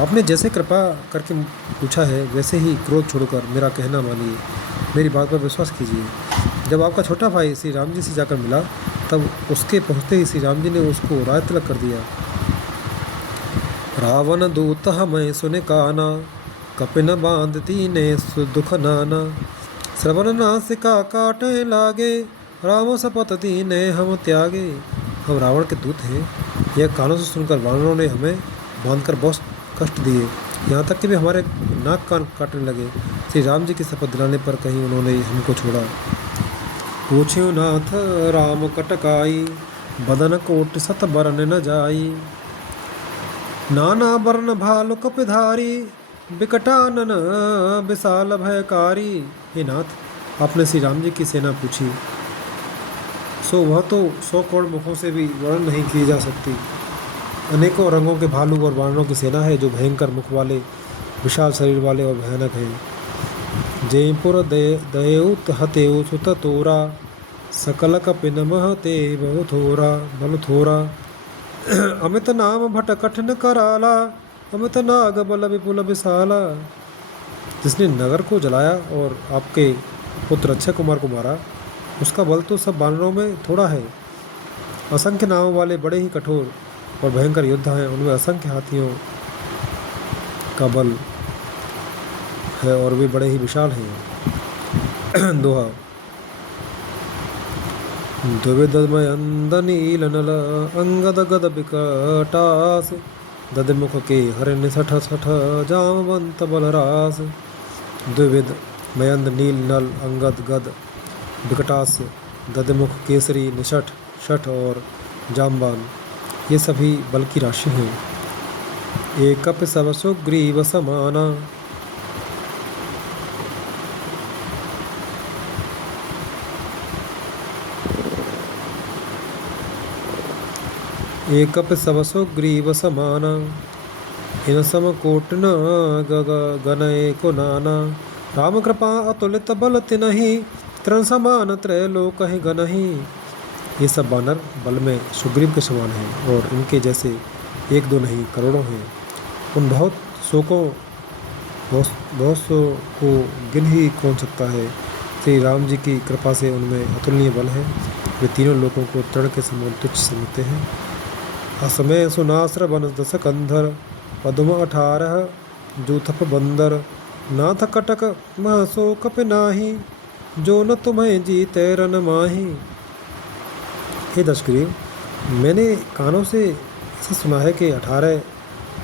आपने जैसे कृपा करके पूछा है वैसे ही क्रोध छोड़कर मेरा कहना मानिए, मेरी बात पर विश्वास कीजिए। जब आपका छोटा भाई श्री राम जी से जाकर मिला, तब उसके पहुँचते ही श्री राम जी ने उसको राज तिलक कर दिया। रावण दूत हमें सुने काना, कपिन बांधती ने सुदुख नाना। श्रवण नासिका काटे लागे, राम शपथ दीने हम त्यागे। हम रावण के दूत हैं, यह कानों से सुनकर वानरों ने हमें बांधकर बहुत कष्ट दिए, यहाँ तक कि वे हमारे नाक कान काटने लगे। श्री राम जी की शपथ दिलाने पर कहीं उन्होंने हमको छोड़ा। पूछ्यो नाथ राम कटकाई, बदन कोट सत बरन न जाई। नाना वर्ण भालु कपिधारी, विकटानन विशाल भयकारी। हे नाथ, आपने श्री राम जी की सेना पूछी, सो वह तो 100 करोड़ मुखों से भी वर्णन नहीं की जा सकती। अनेकों रंगों के भालू और वानरों की सेना है, जो भयंकर मुख वाले, विशाल शरीर वाले और भयानक हैं। जयपुर दयउत हतेउ सुत तोरा, सकल कपिन महते बहु थोरा बल थोरा। अमित नाम भट कठिन कराला, अमित नाग बल विपुल विशाला। जिसने नगर को जलाया और आपके पुत्र अक्षय कुमार को मारा, उसका बल तो सब वानरों में थोड़ा है। असंख्य नामों वाले बड़े ही कठोर और भयंकर योद्धा हैं, उनमें असंख्य हाथियों का बल है और वे बड़े ही विशाल हैं। दोहा द्विविधमय नील नल, अंगद गद विकटास। ददमुख के हरिण सठ सठ, जामवंत बलरास। द्विविध मयंद नील नल अंगद गद विकटास, ददमुख केसरी निषठ शठ और जामवान, ये सभी बल की राशि हैं। एकप सब सुग्रीव समाना, एकप सब सुग्रीव समाना। इन सम कोट न गनए को नाना। राम कृपा अतुलित बल तिनहि, तृण समान त्रैलोक गनहि। ये सब बानर बल में सुग्रीव के समान हैं और इनके जैसे एक दो नहीं करोड़ों हैं। उन बहुत सौ को गिन ही कौन सकता है। श्री राम जी की कृपा से उनमें अतुलनीय बल है। वे तीनों लोगों को तृण के समान तुच्छ समझते हैं। असमय सुनास्र बन दस कंधर, पद्म 18 जूथप बंदर। नाथ कटक महसो कप नाही, जो न तुम्हें जीते रन माही। हे दशग्रीव, मैंने कानों से ऐसा सुना है कि 18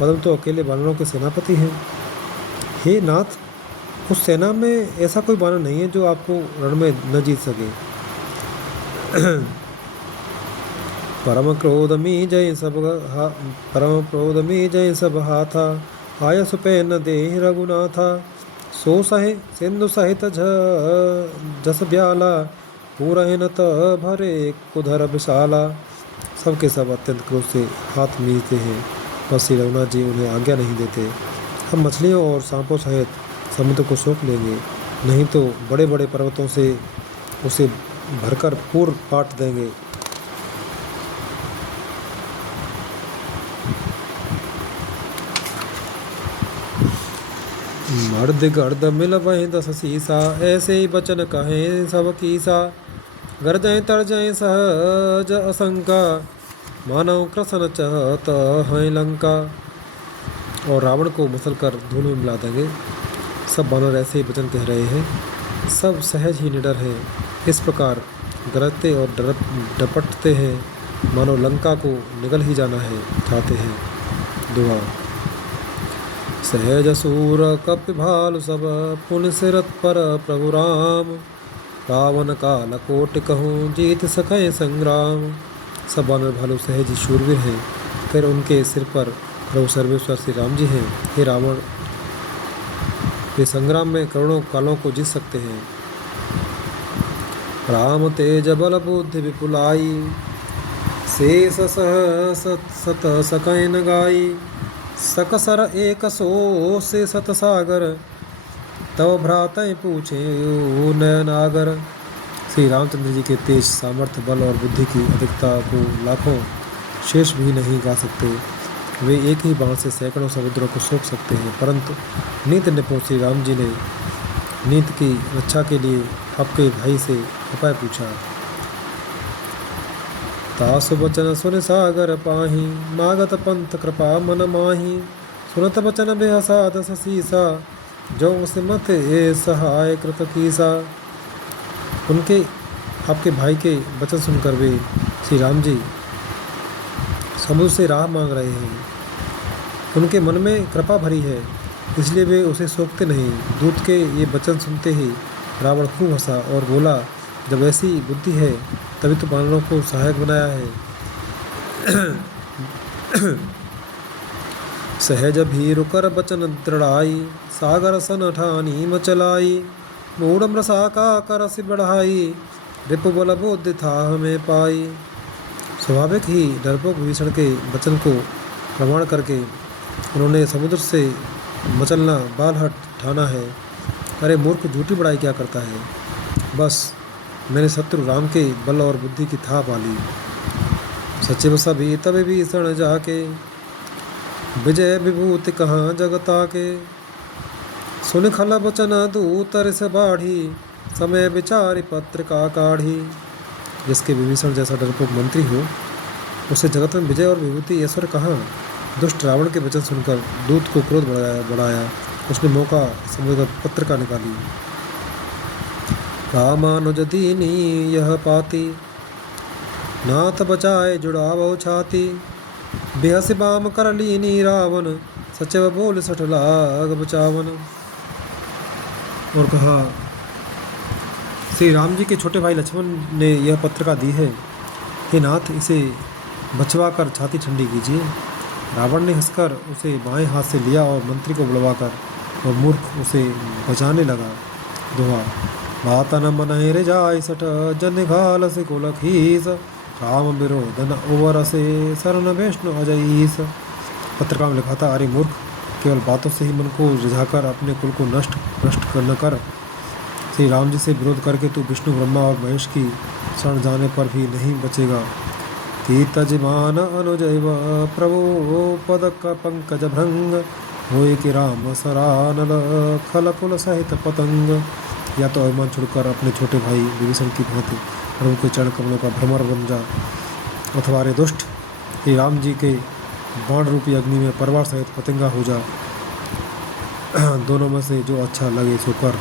पद्म तो अकेले वानरों के सेनापति हैं। हे नाथ, उस सेना में ऐसा कोई वानर नहीं है जो आपको रण में न जीत सके। परम क्रोध में जय सब परम क्रोध में जय सब हाथा, आय सुपै न देह रघुनाथा, सो सहे सिंधु सहित जस ब्याला, पूरहि न त भरे कुधर विशाला। सबके सब अत्यंत क्रोध से हाथ मीचते हैं, पर श्री रघुनाथ जी उन्हें आज्ञा नहीं देते। हम मछलियों और सांपों सहित समुद्र को सोख लेंगे, नहीं तो बड़े बड़े पर्वतों से उसे भरकर पूर पाट देंगे। मर्द गर्द मिल वहीं 10 सीसा, ऐसे ही बचन कहें सब कीसा। गरजय तरजय सहज असंका, मानव कृष्ण चहत हैं लंका। और रावण को मसल कर धूल में मिला देंगे। सब बानर ऐसे ही वचन कह रहे हैं, सब सहज ही निडर हैं। इस प्रकार गरजते और डपटते हैं, मानो लंका को निगल ही जाना है चाहते हैं। दुआ। सहज सूर कपि भालु सब, पुन सिरत पर प्रभु राम। रावण काल कोट कहूँ, जीत सके संग्राम। सब वानर भालू सहज शूरवीर हैं, फिर उनके सिर पर प्रभु सर्वेश्वर श्री राम जी हैं। हे रावण, वे संग्राम में करोड़ों कालों को जीत सकते हैं। राम तेज बल बुद्धि विपुलाई, शेष सत सकैन गाई। सकसर एक सो से सत सागर, तव भ्रातय पूछे नयनागर। श्री रामचंद्र जी के तेज सामर्थ्य, बल और बुद्धि की अधिकता को लाखों शेष भी नहीं गा सकते। वे एक ही बाण से सैकड़ों समुद्रों को सोख सकते हैं। परंतु नीति निपुण श्री राम जी ने नीति की रक्षा के लिए आपके भाई से उपाय पूछा। तासु बचन सुन सागर पाही, मागत पंथ कृपा मन माही। सुनत बचन बेहसाद सीसा, जो सिमत ए सहाय कृत कीसा। उनके आपके भाई के वचन सुनकर वे श्री राम जी समुद्र से राह मांग रहे हैं। उनके मन में कृपा भरी है, इसलिए वे उसे सोखते नहीं। दूत के ये वचन सुनते ही रावण खूब हंसा और बोला, जब ऐसी बुद्धि है तभी तो वानरों को सहायक बनाया है। सहज भीरु कर बचन दृढ़ाई, सागर सन ठानी मचलाई। मूढ़ मृषा का करस बढ़ाई, रिपु बल बुद्धि था हमें पाई। स्वाभाविक ही डरपोक विभीषण के वचन को प्रमाण करके उन्होंने समुद्र से मचलना बालहट ठाना है। अरे मूर्ख, झूठी बड़ाई क्या करता है। बस मैंने शत्रु राम के बल और बुद्धि की था पाली। सचिव सभी तब भीषण जाके, विजय विभूति कहाँ जगता के। सुन खल बचन दूतर से बाढ़ी, समय विचारी पत्र का काढ़ी। जिसके विभीषण जैसा डरपोक मंत्री हो, उसे जगत में विजय और विभूति ऐश्वर्य कहाँ। दुष्ट रावण के वचन सुनकर दूत को क्रोध बढ़ाया। उसने मौका समझकर पत्र का निकाली। रामानुज दीनी यह पाती, नाथ बचाए जुड़ावो छाती। बेहस बाम कर लीनी रावण, सचिव बोल सठ लाग बचावन। और कहा, श्री राम जी के छोटे भाई लक्ष्मण ने यह पत्रिका दी है। हे नाथ, इसे बचवा कर छाती ठंडी कीजिए। रावण ने हंसकर उसे बाएं हाथ से लिया और मंत्री को बुलवाकर वह मूर्ख उसे बचाने लगा। दोहा। बात न मन रे जाय सठ, जन घाल से कुल खीस। राम विरोधन उवर से, शरण वैष्णु अजईस। पत्रिका में लिखा था, अरे मूर्ख, केवल बातों से ही मन को रिझाकर अपने कुल को नष्ट न कर। श्री राम जी से विरोध करके तू विष्णु ब्रह्मा और महेश की शरण जाने पर भी नहीं बचेगा। कि तजमान अनुजैव प्रभु पद का पंकज भृंग, होए कि राम सरानल खल कुल सहित पतंग। या तो अभिमान छोड़कर अपने छोटे भाई विभीषण की भांति प्रभु के चरण कमलों का भ्रमर बन जा, अथवा रे दुष्ट श्री राम जी के बाण रूपी अग्नि में परिवार सहित पतंगा हो जा। दोनों में से जो अच्छा लगे सो कर।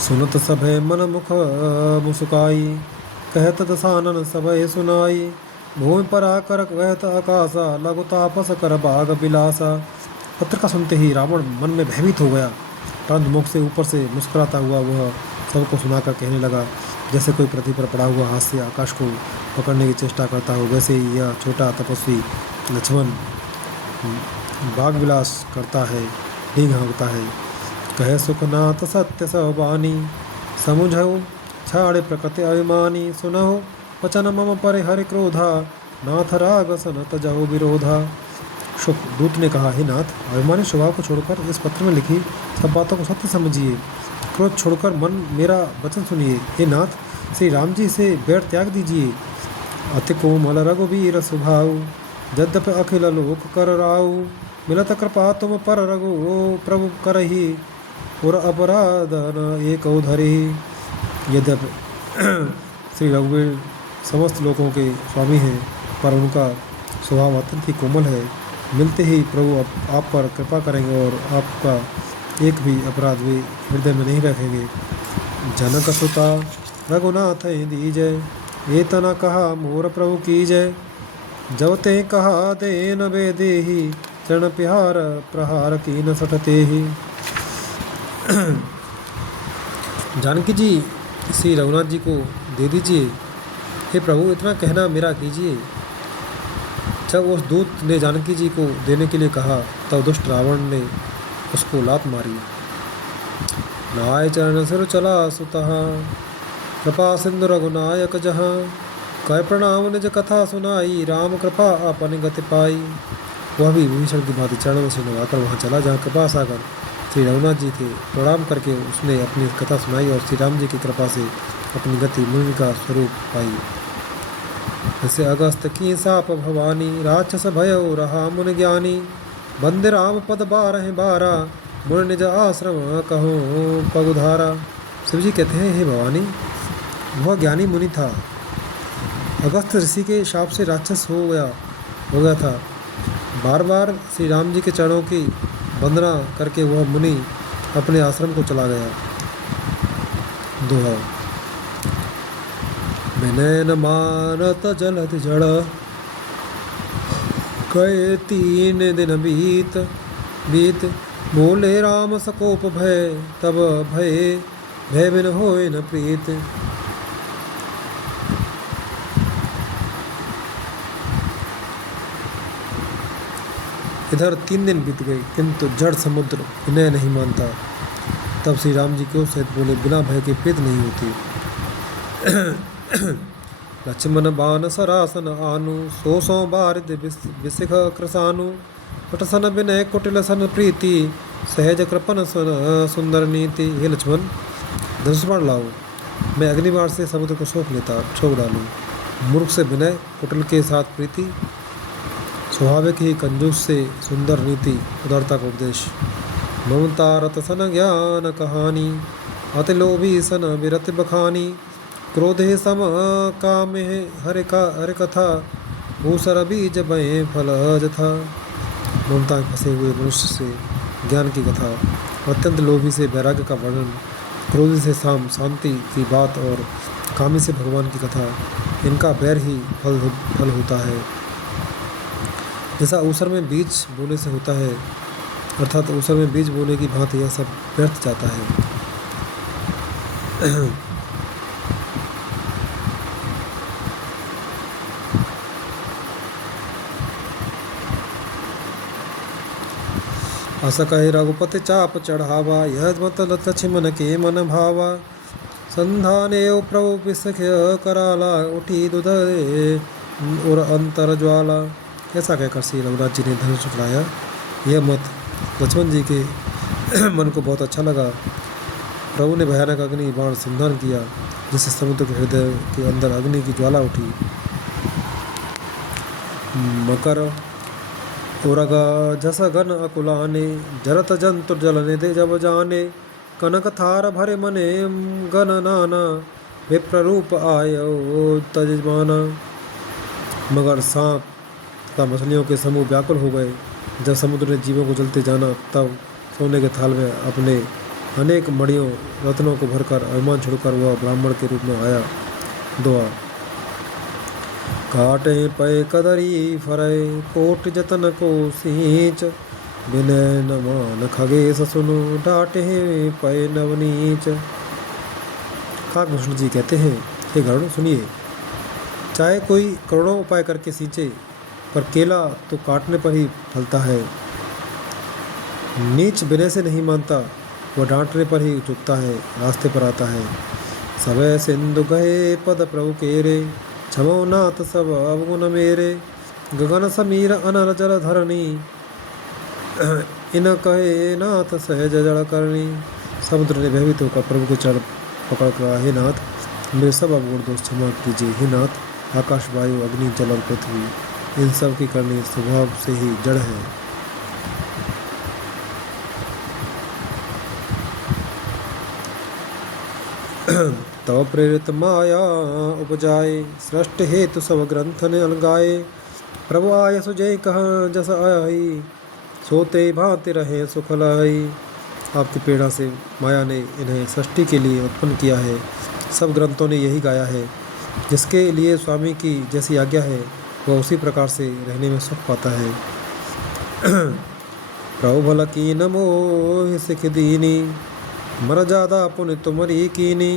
सुनत सभे मन मुख मुस्काई, कहत दसानन सबय सुनाई, भूमि पर आकर वहत आकाशा, लघु तापस कर बाग बिलासा। पत्र का सुनते ही रावण मन में भयभीत हो गया, परंतु मुख से ऊपर से मुस्कुराता हुआ वह सबको सुनाकर कहने लगा, जैसे कोई पृथ्वी पर पड़ा हुआ हाथ से आकाश को पकड़ने की चेष्टा करता हो, वैसे ही यह छोटा तपस्वी लक्ष्मण बाग विलास करता है, डींग हाँकता है। कहे सुखनाथ सत्य सबानी, समुझो छाड़े प्रकृति अभिमानी। सुनहो वचन मम पर हरि क्रोधा, नाथ राग सन तजहो विरोधा। शुक दूत ने कहा, हे नाथ, अभिमानी स्वभाव को छोड़कर इस पत्र में लिखी सब बातों को सत्य समझिए, क्रोध छोड़कर मन मेरा वचन सुनिए। हे नाथ, श्री राम जी से बैर त्याग दीजिए। अति कोमल रघुवीर स्वभाव, यद्यपि अखिल लोक कर राउ। मिलत कृपा तुम पर रघु प्रभु करही, और अपराध न एक धरही। यद्यपि श्री रघुवीर समस्त लोगों के स्वामी हैं, पर उनका स्वभाव अत्यंत ही कोमल है। मिलते ही प्रभु आप पर कृपा करेंगे और आपका एक भी अपराध वे हृदय में नहीं रखेंगे। जनक सुता रघुनाथ दीजय, ये तना कहा मोर प्रभु की जय। जब ते कहा देन बे देही, चरण पिहार प्रहार की न सटते ही। जानकी जी श्री रघुनाथ जी को दे दीजिए, हे प्रभु इतना कहना मेरा कीजिए। जब उस दूत ने जानकी जी को देने के लिए कहा, तब दुष्ट रावण ने उसको लात मारी। नाय चरण सिर चला सुतहा, कृपा सिंधु रघुनायक जहाँ। कह प्रणाम निज कथा सुनाई, राम कृपा आपन गति पाई। वह भी विभीषण की भांति चरणों से नवाकर वहाँ चला जहाँ कृपा सागर श्री रघुनाथ जी थे। प्रणाम करके उसने अपनी कथा सुनाई और श्री राम जी की कृपा से अपनी गति मुनि का स्वरूप पाई। जैसे अगस्त की साप भवानी, राक्षस भयो रहा मुनि ज्ञानी। बंदे राम पद 12 मुनि निज आश्रम कहो पगुधारा। शिव जी कहते हैं, हे भवानी, वह ज्ञानी मुनि था, अगस्त ऋषि के शाप से राक्षस हो गया था। बार बार श्री राम जी के चरणों की वंदना करके वह मुनि अपने आश्रम को चला गया। दोहा। विनय न मानत जलत जड़, कए 3 दिन बीत। बोले राम सकोप भय, तब भय बिन होए न प्रीत। इधर 3 दिन बीत गए, किंतु जड़ समुद्र विनय नहीं मानता। तब श्री राम जी क्यों सहित बोले, बिना भय के प्रीत नहीं होती। लक्ष्मण बान सरासन आनु, सो बारिद विशिख कृसानु। पटसन विनय कुटिल सन प्रीति, सहज कृपन सुंदर नीति। हे लक्ष्मण, धनुष बाण लाओ, मैं अग्निबाण से समुद्र को छोक डालूं। मूर्ख से विनय, कुटिल के साथ प्रीति, स्वाभाविक ही कंजूस से सुंदर नीति, उदारता का उपदेश। ममता रत सन ज्ञान कहानी, अति लोभी सन विरत बखानी। क्रोधे सम कामे हरे कथा, भूसर बीज बहे फल जथा। ममता में फंसे हुए मनुष्य से ज्ञान की कथा, अत्यंत लोभी से वैराग्य का वर्णन, क्रोधी से शांति की बात और कामी से भगवान की कथा, इनका बैर ही फल होता है। जैसा ऊसर में बीज बोने से होता है, अर्थात ऊसर में बीज बोने की भांति यह सब व्यर्थ जाता है। अस कहे रघुपति चाप चढ़ावा, यह मत लक्ष्मण के मन भावा। संधाने प्रभु विसख कराला, उठी दुध और अंतर ज्वाला। ऐसा कहकर श्री रघुनाथ जी ने धनुष उठाया। यह मत लक्ष्मण जी के मन को बहुत अच्छा लगा। प्रभु ने भयानक अग्नि बाण संधान किया, जिससे समुद्र के हृदय के अंदर अग्नि की ज्वाला उठी। मकर उरग जस गन अकुलाने, जरत जंतु जलने दे जब जाने। कनक थार भरे मने गन नाना, विप्र रूप आयो तजमाना। मगर सांप तथा मछलियों के समूह व्याकुल हो गए। जब समुद्र ने जीवों को जलते जाना, तब सोने के थाल में अपने अनेक मणियों रत्नों को भरकर अभिमान छोड़कर वह ब्राह्मण के रूप में आया। दुआ। काटे पय कदरी फरय कोट जतन को सींच, विनय न मान खगेश सुनो डांटे पय नवनीच। काकभूषण जी कहते हैं, हे गरुड़ सुनिए, चाहे कोई करोड़ों उपाय करके सींचे, पर केला तो काटने पर ही फलता है। नीच विनय से नहीं मानता, वह डांटने पर ही झुकता है, रास्ते पर आता है। सबे सिंधु गए पद प्रभु केरे, क्षमो नाथ सब अवगुण मेरे। गगन समीर अनल जल धरणी, इन कहे नाथ सहज जड़ करणी। समुद्र ने भयभीत होकर प्रभु के चरण पकड़ कर, हे नाथ मेरे सब अवगुण दोष क्षमा कीजिए। हे नाथ आकाश वायु अग्नि जल और पृथ्वी इन सब की करनी स्वभाव से ही जड़ है। तव प्रेरित माया उपजाए, सृष्टि हेतु सब ग्रंथ ने अलगाए। प्रभु आय सुजय कह जस आई, सोते भांति रहे सुख लाई। आपकी प्रेरणा से माया ने इन्हें सृष्टि के लिए उत्पन्न किया है। सब ग्रंथों ने यही गाया है, जिसके लिए स्वामी की जैसी आज्ञा है वह उसी प्रकार से रहने में सुख पाता है। प्रभु भल की नमो सिख दीनी, मर जादा पुण्य तुमरी कीनी।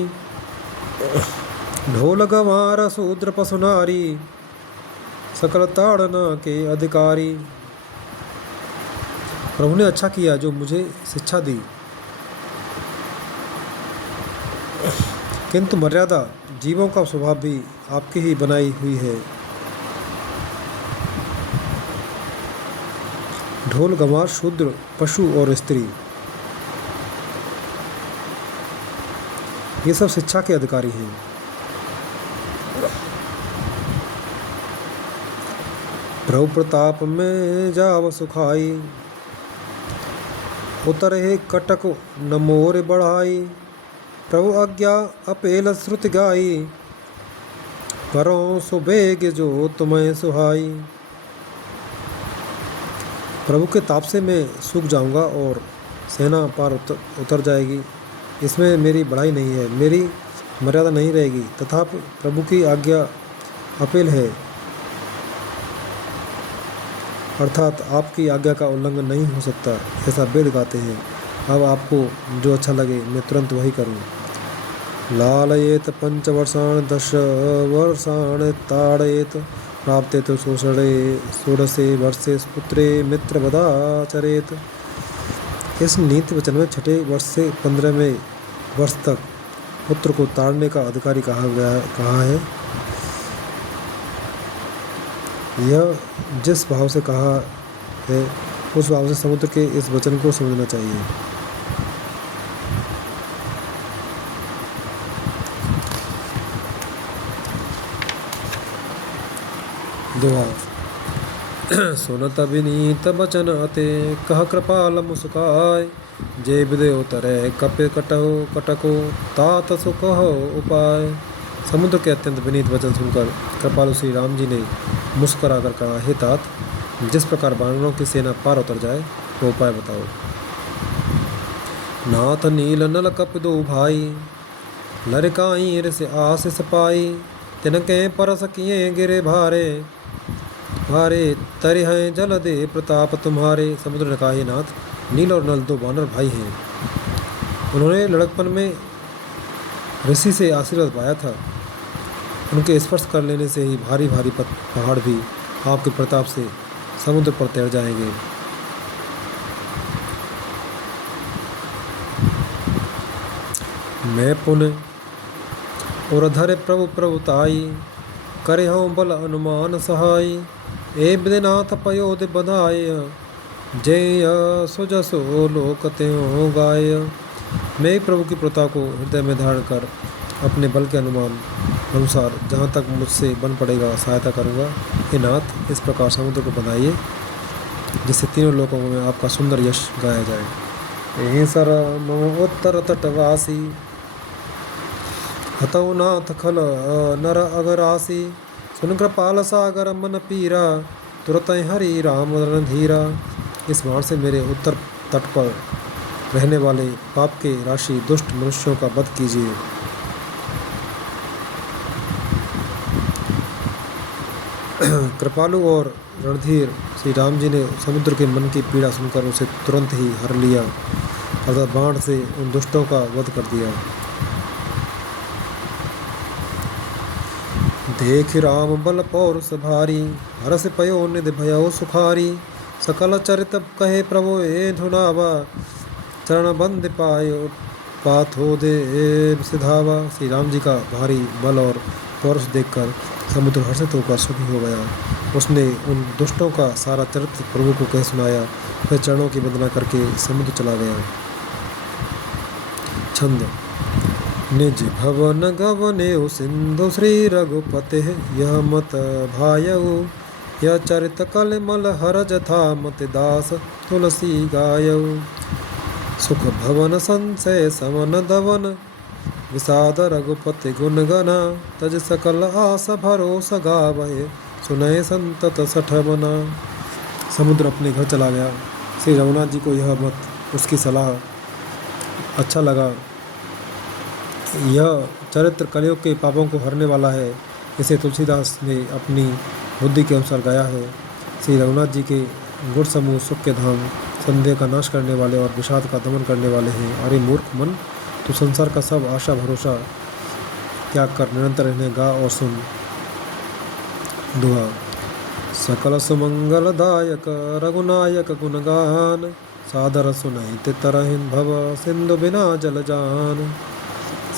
ढोल गंवार शूद्र पसुनारी, सकल ताड़ना के अधिकारी। प्रभु ने अच्छा किया जो मुझे शिक्षा दी, किंतु मर्यादा जीवों का स्वभाव भी आपकी ही बनाई हुई है। ढोल गंवार शूद्र पशु और स्त्री ये सब शिक्षा के अधिकारी हैं। प्रभु प्रताप में जाव सुखाई, उतरे कटक न मोर बढ़ाई। प्रभु आज्ञा अपेल श्रुति गाई, करो सुबेग जो तुम्हें सुहाई। प्रभु के ताप से मैं सूख जाऊंगा और सेना पार उतर जाएगी। इसमें मेरी बढ़ाई नहीं है, मेरी मर्यादा नहीं रहेगी। तथापि प्रभु की आज्ञा अपेल है, अर्थात आपकी आज्ञा का उल्लंघन नहीं हो सकता, ऐसा वेद गाते हैं। अब आपको जो अच्छा लगे मैं तुरंत वही करूं। लालयेत पंचवर्षाण 10 वर्षाण ताड़येत, प्राप्ते तो शोषणे षोडशे वर्षे पुत्रे मित्र वदाचरेत। इस नीति वचन में 6ठे वर्ष से 15वें वर्ष तक पुत्र को ताड़ने का अधिकारी कहा है। यह जिस भाव से कहा है उस भाव से समुद्र के इस वचन को समझना चाहिए। दोहा। सुनत विनीत बचन अते, कह कृपाल मुस्काय। जे विदे उतरे कपे कटहो कटको, तात सुख हो उपाय। समुद्र के अत्यंत विनीत वचन सुनकर कृपालु श्री राम जी ने मुस्कुरा कर कहा, हे तात, जिस प्रकार वानरों की सेना पार उतर जाए वो उपाय बताओ। नाथ नील नल कप दो भाई, लरकाई ऋषि आशीष पाई। तिनके परस किए गिरे भारे, भारे तरे हैं जल दे प्रताप तुम्हारे। समुद्र ने कहा, हे नाथ, नील और नल 2 वानर भाई हैं। उन्होंने लड़कपन में ऋषि से आशीर्वाद पाया था। उनके स्पर्श कर लेने से ही भारी भारी पहाड़ भी आपके प्रताप से समुद्र पर तैर जाएंगे। मैं पुण्य और धरे प्रभु प्रभुताई, करे हूँ बल अनुमान सहाय। ए विदनाथ पयोद बधाय, जय सुजसो लोक त्यों गाय। मैं प्रभु की प्रता को हृदय में धारण कर अपने बल के अनुमान अनुसार जहाँ तक मुझसे बन पड़ेगा सहायता करूँगा। हे नाथ, इस प्रकार समुद्र को बधाइए जिससे तीनों लोकों में आपका सुंदर यश गाया जाए। यहीं सर मम उत्तर तटवासी, हतौ नाथ खल नर अगरासी। सुन कृपाल सागर मन पीरा, तुरत हरि राम रणधीरा। इस बाण से मेरे उत्तर तट पर रहने वाले पाप के राशि दुष्ट मनुष्यों का वध कीजिए। कृपालु और रणधीर श्री राम जी ने समुद्र के मन की पीड़ा सुनकर उसे तुरंत ही हर लिया, अर्थात बाण से उन दुष्टों का वध कर दिया। देख राम बल पौरुष भारी, हरस पयो निधि भयो सुखारी। सकल चरित कहे प्रभु ए धुनावा, चरण बंद पायो पाथो दे सिधावा। श्री राम जी का भारी बल और पौरुष देखकर समुद्र हर्षित होकर सुखी हो गया। उसने उन दुष्टों का सारा चरित्र प्रभु को कह सुनाया, फिर चरणों की वंदना करके समुद्र चला गया। छंद। निज भवन गवनेउ सिंधु श्री रघुपते, यह मत भायउ यह चरित कलमल हरज था मत दास तुलसी गायउ। सुख भवन संशय समन दवन, विषाद रघुपति गुण गना। तज सकल आस भरोस गावहे, सुनय संतत सठ मना। समुद्र अपने घर चला गया। श्री रघुनाथ जी को यह मत, उसकी सलाह अच्छा लगा। यह चरित्र कलयुग के पापों को हरने वाला है। इसे तुलसीदास ने अपनी बुद्धि के अनुसार गाया है। श्री रघुनाथ जी के गुण समूह सुख के धाम, संदेह का नाश करने वाले और विषाद का दमन करने वाले हैं। अरे मूर्ख मन, तो संसार का सब आशा भरोसा त्याग कर निरंतर इन्हें गा और सुन। दुआ। सकल सुमंगलदायक रघुनायक गुणगान, सादर सुनहि तरहिन भव सिंधु बिना जल जान।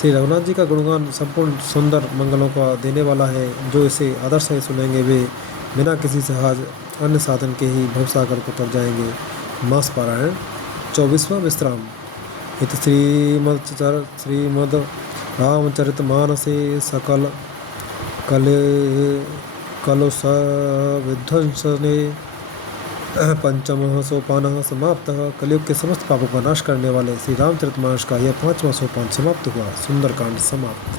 श्री रघुनाथ जी का गुणगान संपूर्ण सुंदर मंगलों का देने वाला है। जो इसे आदर से सुनेंगे वे बिना किसी सहज अन्य साधन के ही भवसागर को तर जाएंगे। मास पारायण 24वां विश्राम। इत श्रीमद रामचरितमानसे सकल कलुष विध्वंसने पंचमः सोपान समाप्तः। कलयुग के समस्त पापों का नाश करने वाले श्री रामचरितमानस का यह 5वां सोपान समाप्त हुआ। सुंदरकांड समाप्त।